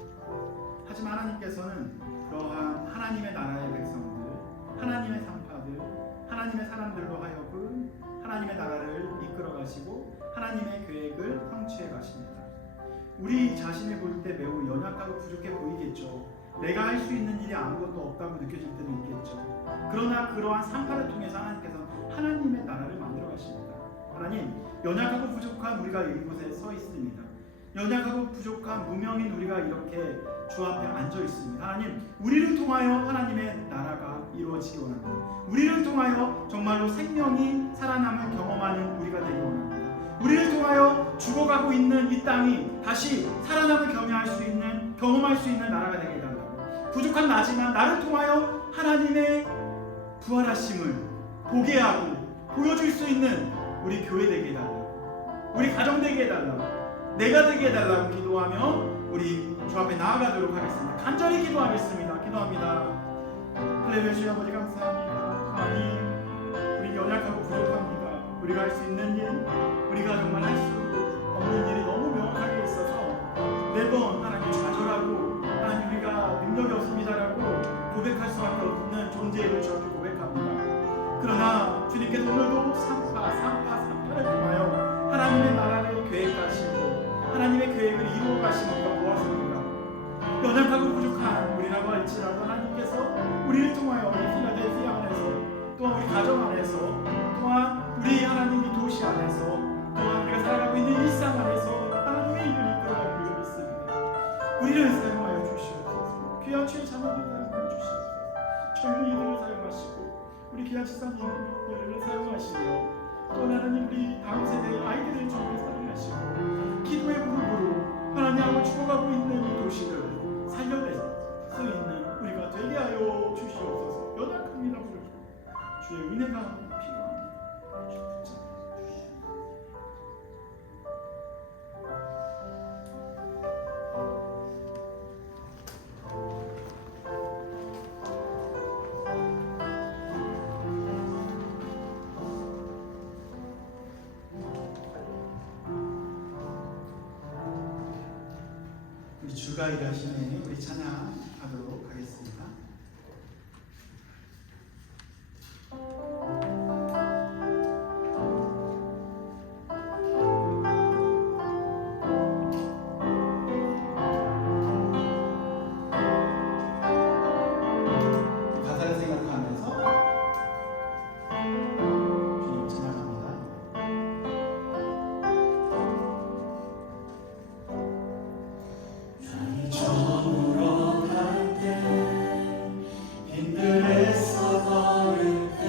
하지만 하나님께서는 그러한 하나님의 나라의 백성들, 하나님의 산파들, 하나님의 사람들로 하여금 하나님의 나라를 이끌어 가시고 하나님의 계획을 성취해 가십니다. 우리 자신을 볼 때 매우 연약하고 부족해 보이겠죠. 내가 할 수 있는 일이 아무것도 없다고 느껴질 때도 있겠죠. 그러나 그러한 산파를 통해서 하나님께서 하나님의 나라를 만들어 가십니다. 하나님, 연약하고 부족한 우리가 이곳에 서 있습니다. 연약하고 부족한 무명인 우리가 이렇게 주 앞에 앉아 있습니다. 하나님, 우리를 통하여 하나님의 나라가 이루어지기 원합니다. 우리를 통하여 정말로 생명이 살아남을 경험하는 우리가 되기 원합니다. 우리를 통하여 죽어가고 있는 이 땅이 다시 살아남을 경험할 수 있는 나라가 되게 해달라고. 부족한 나지만 나를 통하여 하나님의 부활하심을 보게 하고 보여줄 수 있는 우리 교회 되게 해달라고, 우리 가정 되게 해달라고, 내가 되게 해달라고 기도하며 우리 주 앞에 나아가도록 하겠습니다. 간절히 기도하겠습니다. 기도합니다. 할렐루야. 주여 아버지 감사합니다. 하나님, 우리 연약하고 부족합니다. 우리가 할 수 있는 일, 우리가 정말 할 수 없는 일이 너무 명확하게 있어서 매번 하나님 좌절하고 하나님 우리가 능력이 없습니다라고 고백할 수밖에 없는 존재를 주 앞에 고백합니다. 그러나 주님께서 오늘도 산파를 통하여 하나님의 나라를 계획하시고 하나님의 계획을 이루어 가시는 우리가 보았습니다. 연약하고 부족한 우리라고 할지라도 하나님께서 우리를 통하여 우리 필라델피아 안에서 또한 우리 가정 안에서 또한 우리 하나님의 도시 안에서 또한 우리가 살아가고 있는 일상 안에서 하나님의 일을 이끌어가고 있는 있습니다. 우리를 사용하여 주시옵소서. 귀한 주의 자녀들을 사용하여 주시옵소서. 젊은이들을 사용하시고 우리 귀한 지상인들을 사용하시며 또 하나님 우리 다음 세대의 아이들을 주님께 사용하시고 기도의 무릎으로 하나님 아버지 죽어가고 있는 이 도시를 살려낼 수 있는 우리가 되게 하여 주시옵소서. 연약합니다. 주의 은혜가 필요합니다. 우리 주가 일하시네 우리 찬양하도록 하겠습니다. 가사를 생각하면서 주님 찬양합니다. 저물어 갈 때 빈들에서 걸을 때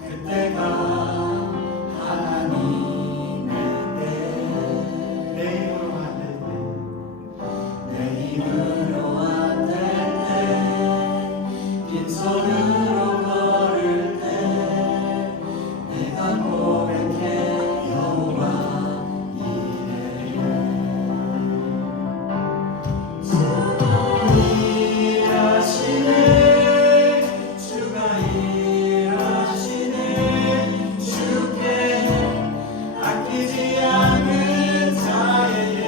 그때가 하나님의 때 내 힘으로 만들 내 힘으로 안 될 때 빈손으로 걸을 때 내가 고백해 여호와 일하시네 주가 일하시네 주께 아끼지 않는 자에게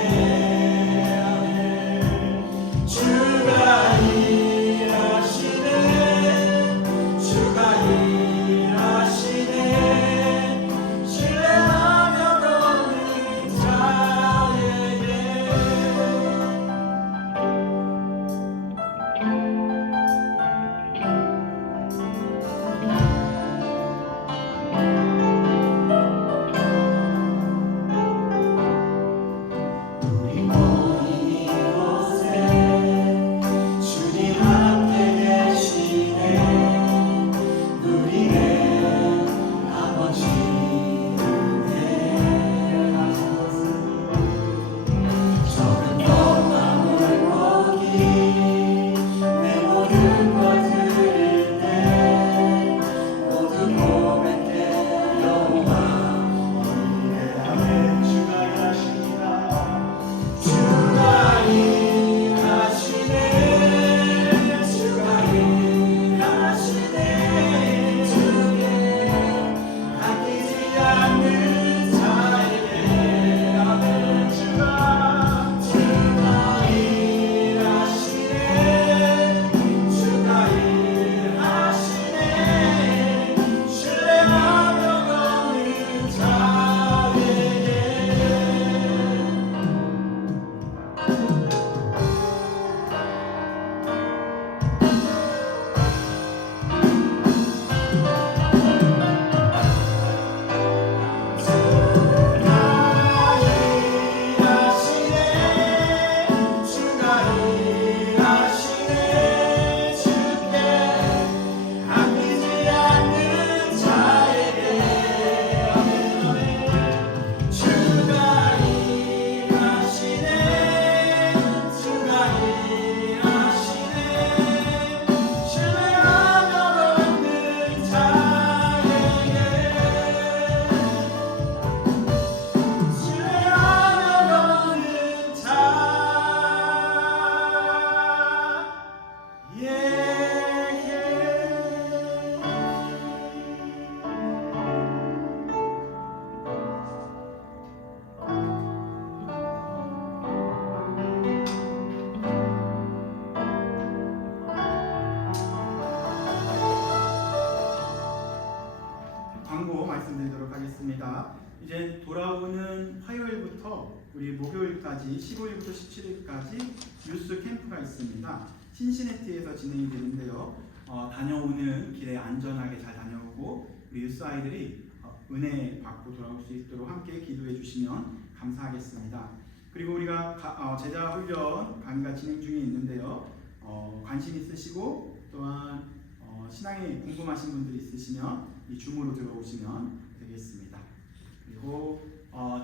주가 일하시네 주가 일하시네 신뢰하며 걷는 자에게 우리 모인 이곳에 주님 함께 계시네 우리의 아버지 은혜 적은 것과 물고기 내 모든 것 드릴 때 모두 고백해 여호와 이레하네 주가 일하십니다 주가 일하시네 주가 일하시네 주께 아끼지 않는 자에게 아멘 주가 일하시네 주가 일하시네 신뢰하며 걷는 자에게 주가 일하시네 주가 일하시네 주께 아끼지 않는 자에게 아멘 아멘 주가 일하시네 주가 일하시네 신뢰하며 걷는 자에게 신뢰하며 걷는 광고 말씀드리도록 하겠습니다. 이제 돌아오는 화요일부터 우리 목요일까지 15일부터 17일까지 유스 캠프가 있습니다. 신시내티에서 진행이 되는데요. 다녀오는 길에 안전하게 잘 다녀오고 우리 유스 아이들이 은혜 받고 돌아올 수 있도록 함께 기도해 주시면 감사하겠습니다. 그리고 우리가 제자 훈련 강의가 진행 중에 있는데요. 관심 있으시고 또한 신앙에 궁금하신 분들이 있으시면 이 줌으로 들어오시면 되겠습니다. 그리고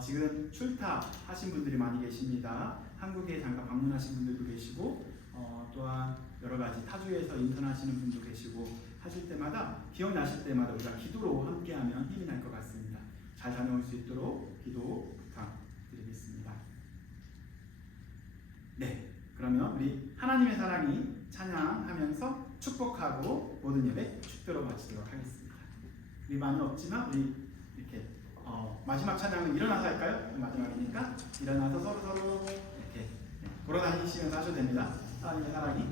지금 출타하신 분들이 많이 계십니다. 한국에 잠깐 방문하신 분들도 계시고 또한 여러 가지 타주에서 인턴하시는 분도 계시고 하실 때마다 기억나실 때마다 우리가 기도로 함께하면 힘이 날 것 같습니다. 잘 다녀올 수 있도록 기도 부탁드리겠습니다. 네, 그러면 우리 하나님의 사랑이 찬양하면서 축복하고 모든 예배 축도로 마치도록 하겠습니다. 우리 많이 없지만 우리 이렇게 마지막 찬양은 일어나서 할까요? 마지막이니까 일어나서 서로 이렇게 돌아다니시면서 하셔도 됩니다. 하나님의 사랑이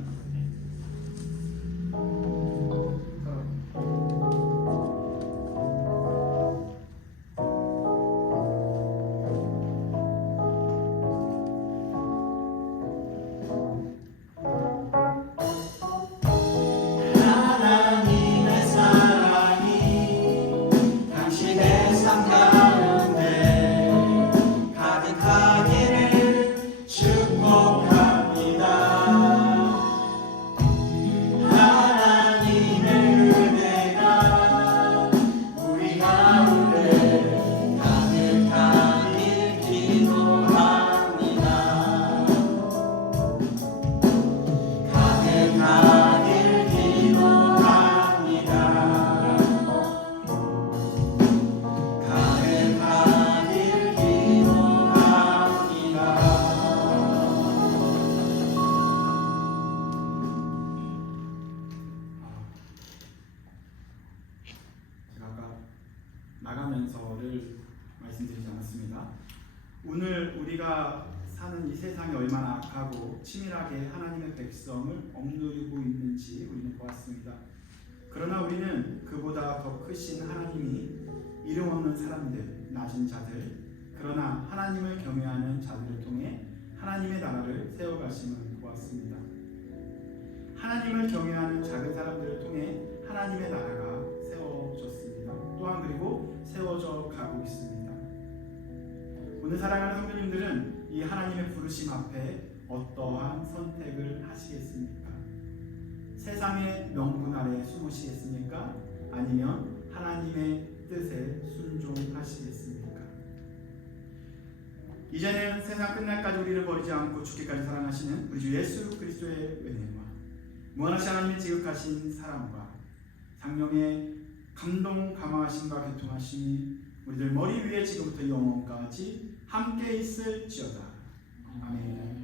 하나님의 사랑이 당신의 삶 가운데 가득하기를 축복합니다. 하나님의 은혜가 우리 가운데 가득하길 기도합니다. 가득하길 기도합니다. 가득하길 기도합니다. 제가 아까 나가면서를 말씀드리지 않았습니다. 오늘 우리가 사는 이 세상이 얼마나 악하고 치밀하게 하나님의 백성을 억누르고 있는지 우리는 보았습니다. 그러나 우리는 그보다 더 크신 하나님이 이름 없는 사람들, 낮은 자들, 그러나 하나님을 경외하는 자들을 통해 하나님의 나라를 세워가심을 보았습니다. 하나님을 경외하는 작은 사람들을 통해 하나님의 나라가 세워졌습니다. 또한 그리고 세워져 가고 있습니다. 오늘 사랑하는 성도님들은 이 하나님의 부르심 앞에 어떠한 선택을 하시겠습니까? 세상의 명분 아래 숨으시겠습니까? 아니면 하나님의 뜻에 순종하시겠습니까? 이제는 세상 끝날까지 우리를 버리지 않고 죽기까지 사랑하시는 우리 주 예수 그리스도의 은혜와 무한하신 하나님의 지극하신 사랑과 성령의 감동 감화하심과 교통하심이 우리들 머리 위에 지금부터 영원까지 함께 있을지어다. 아멘.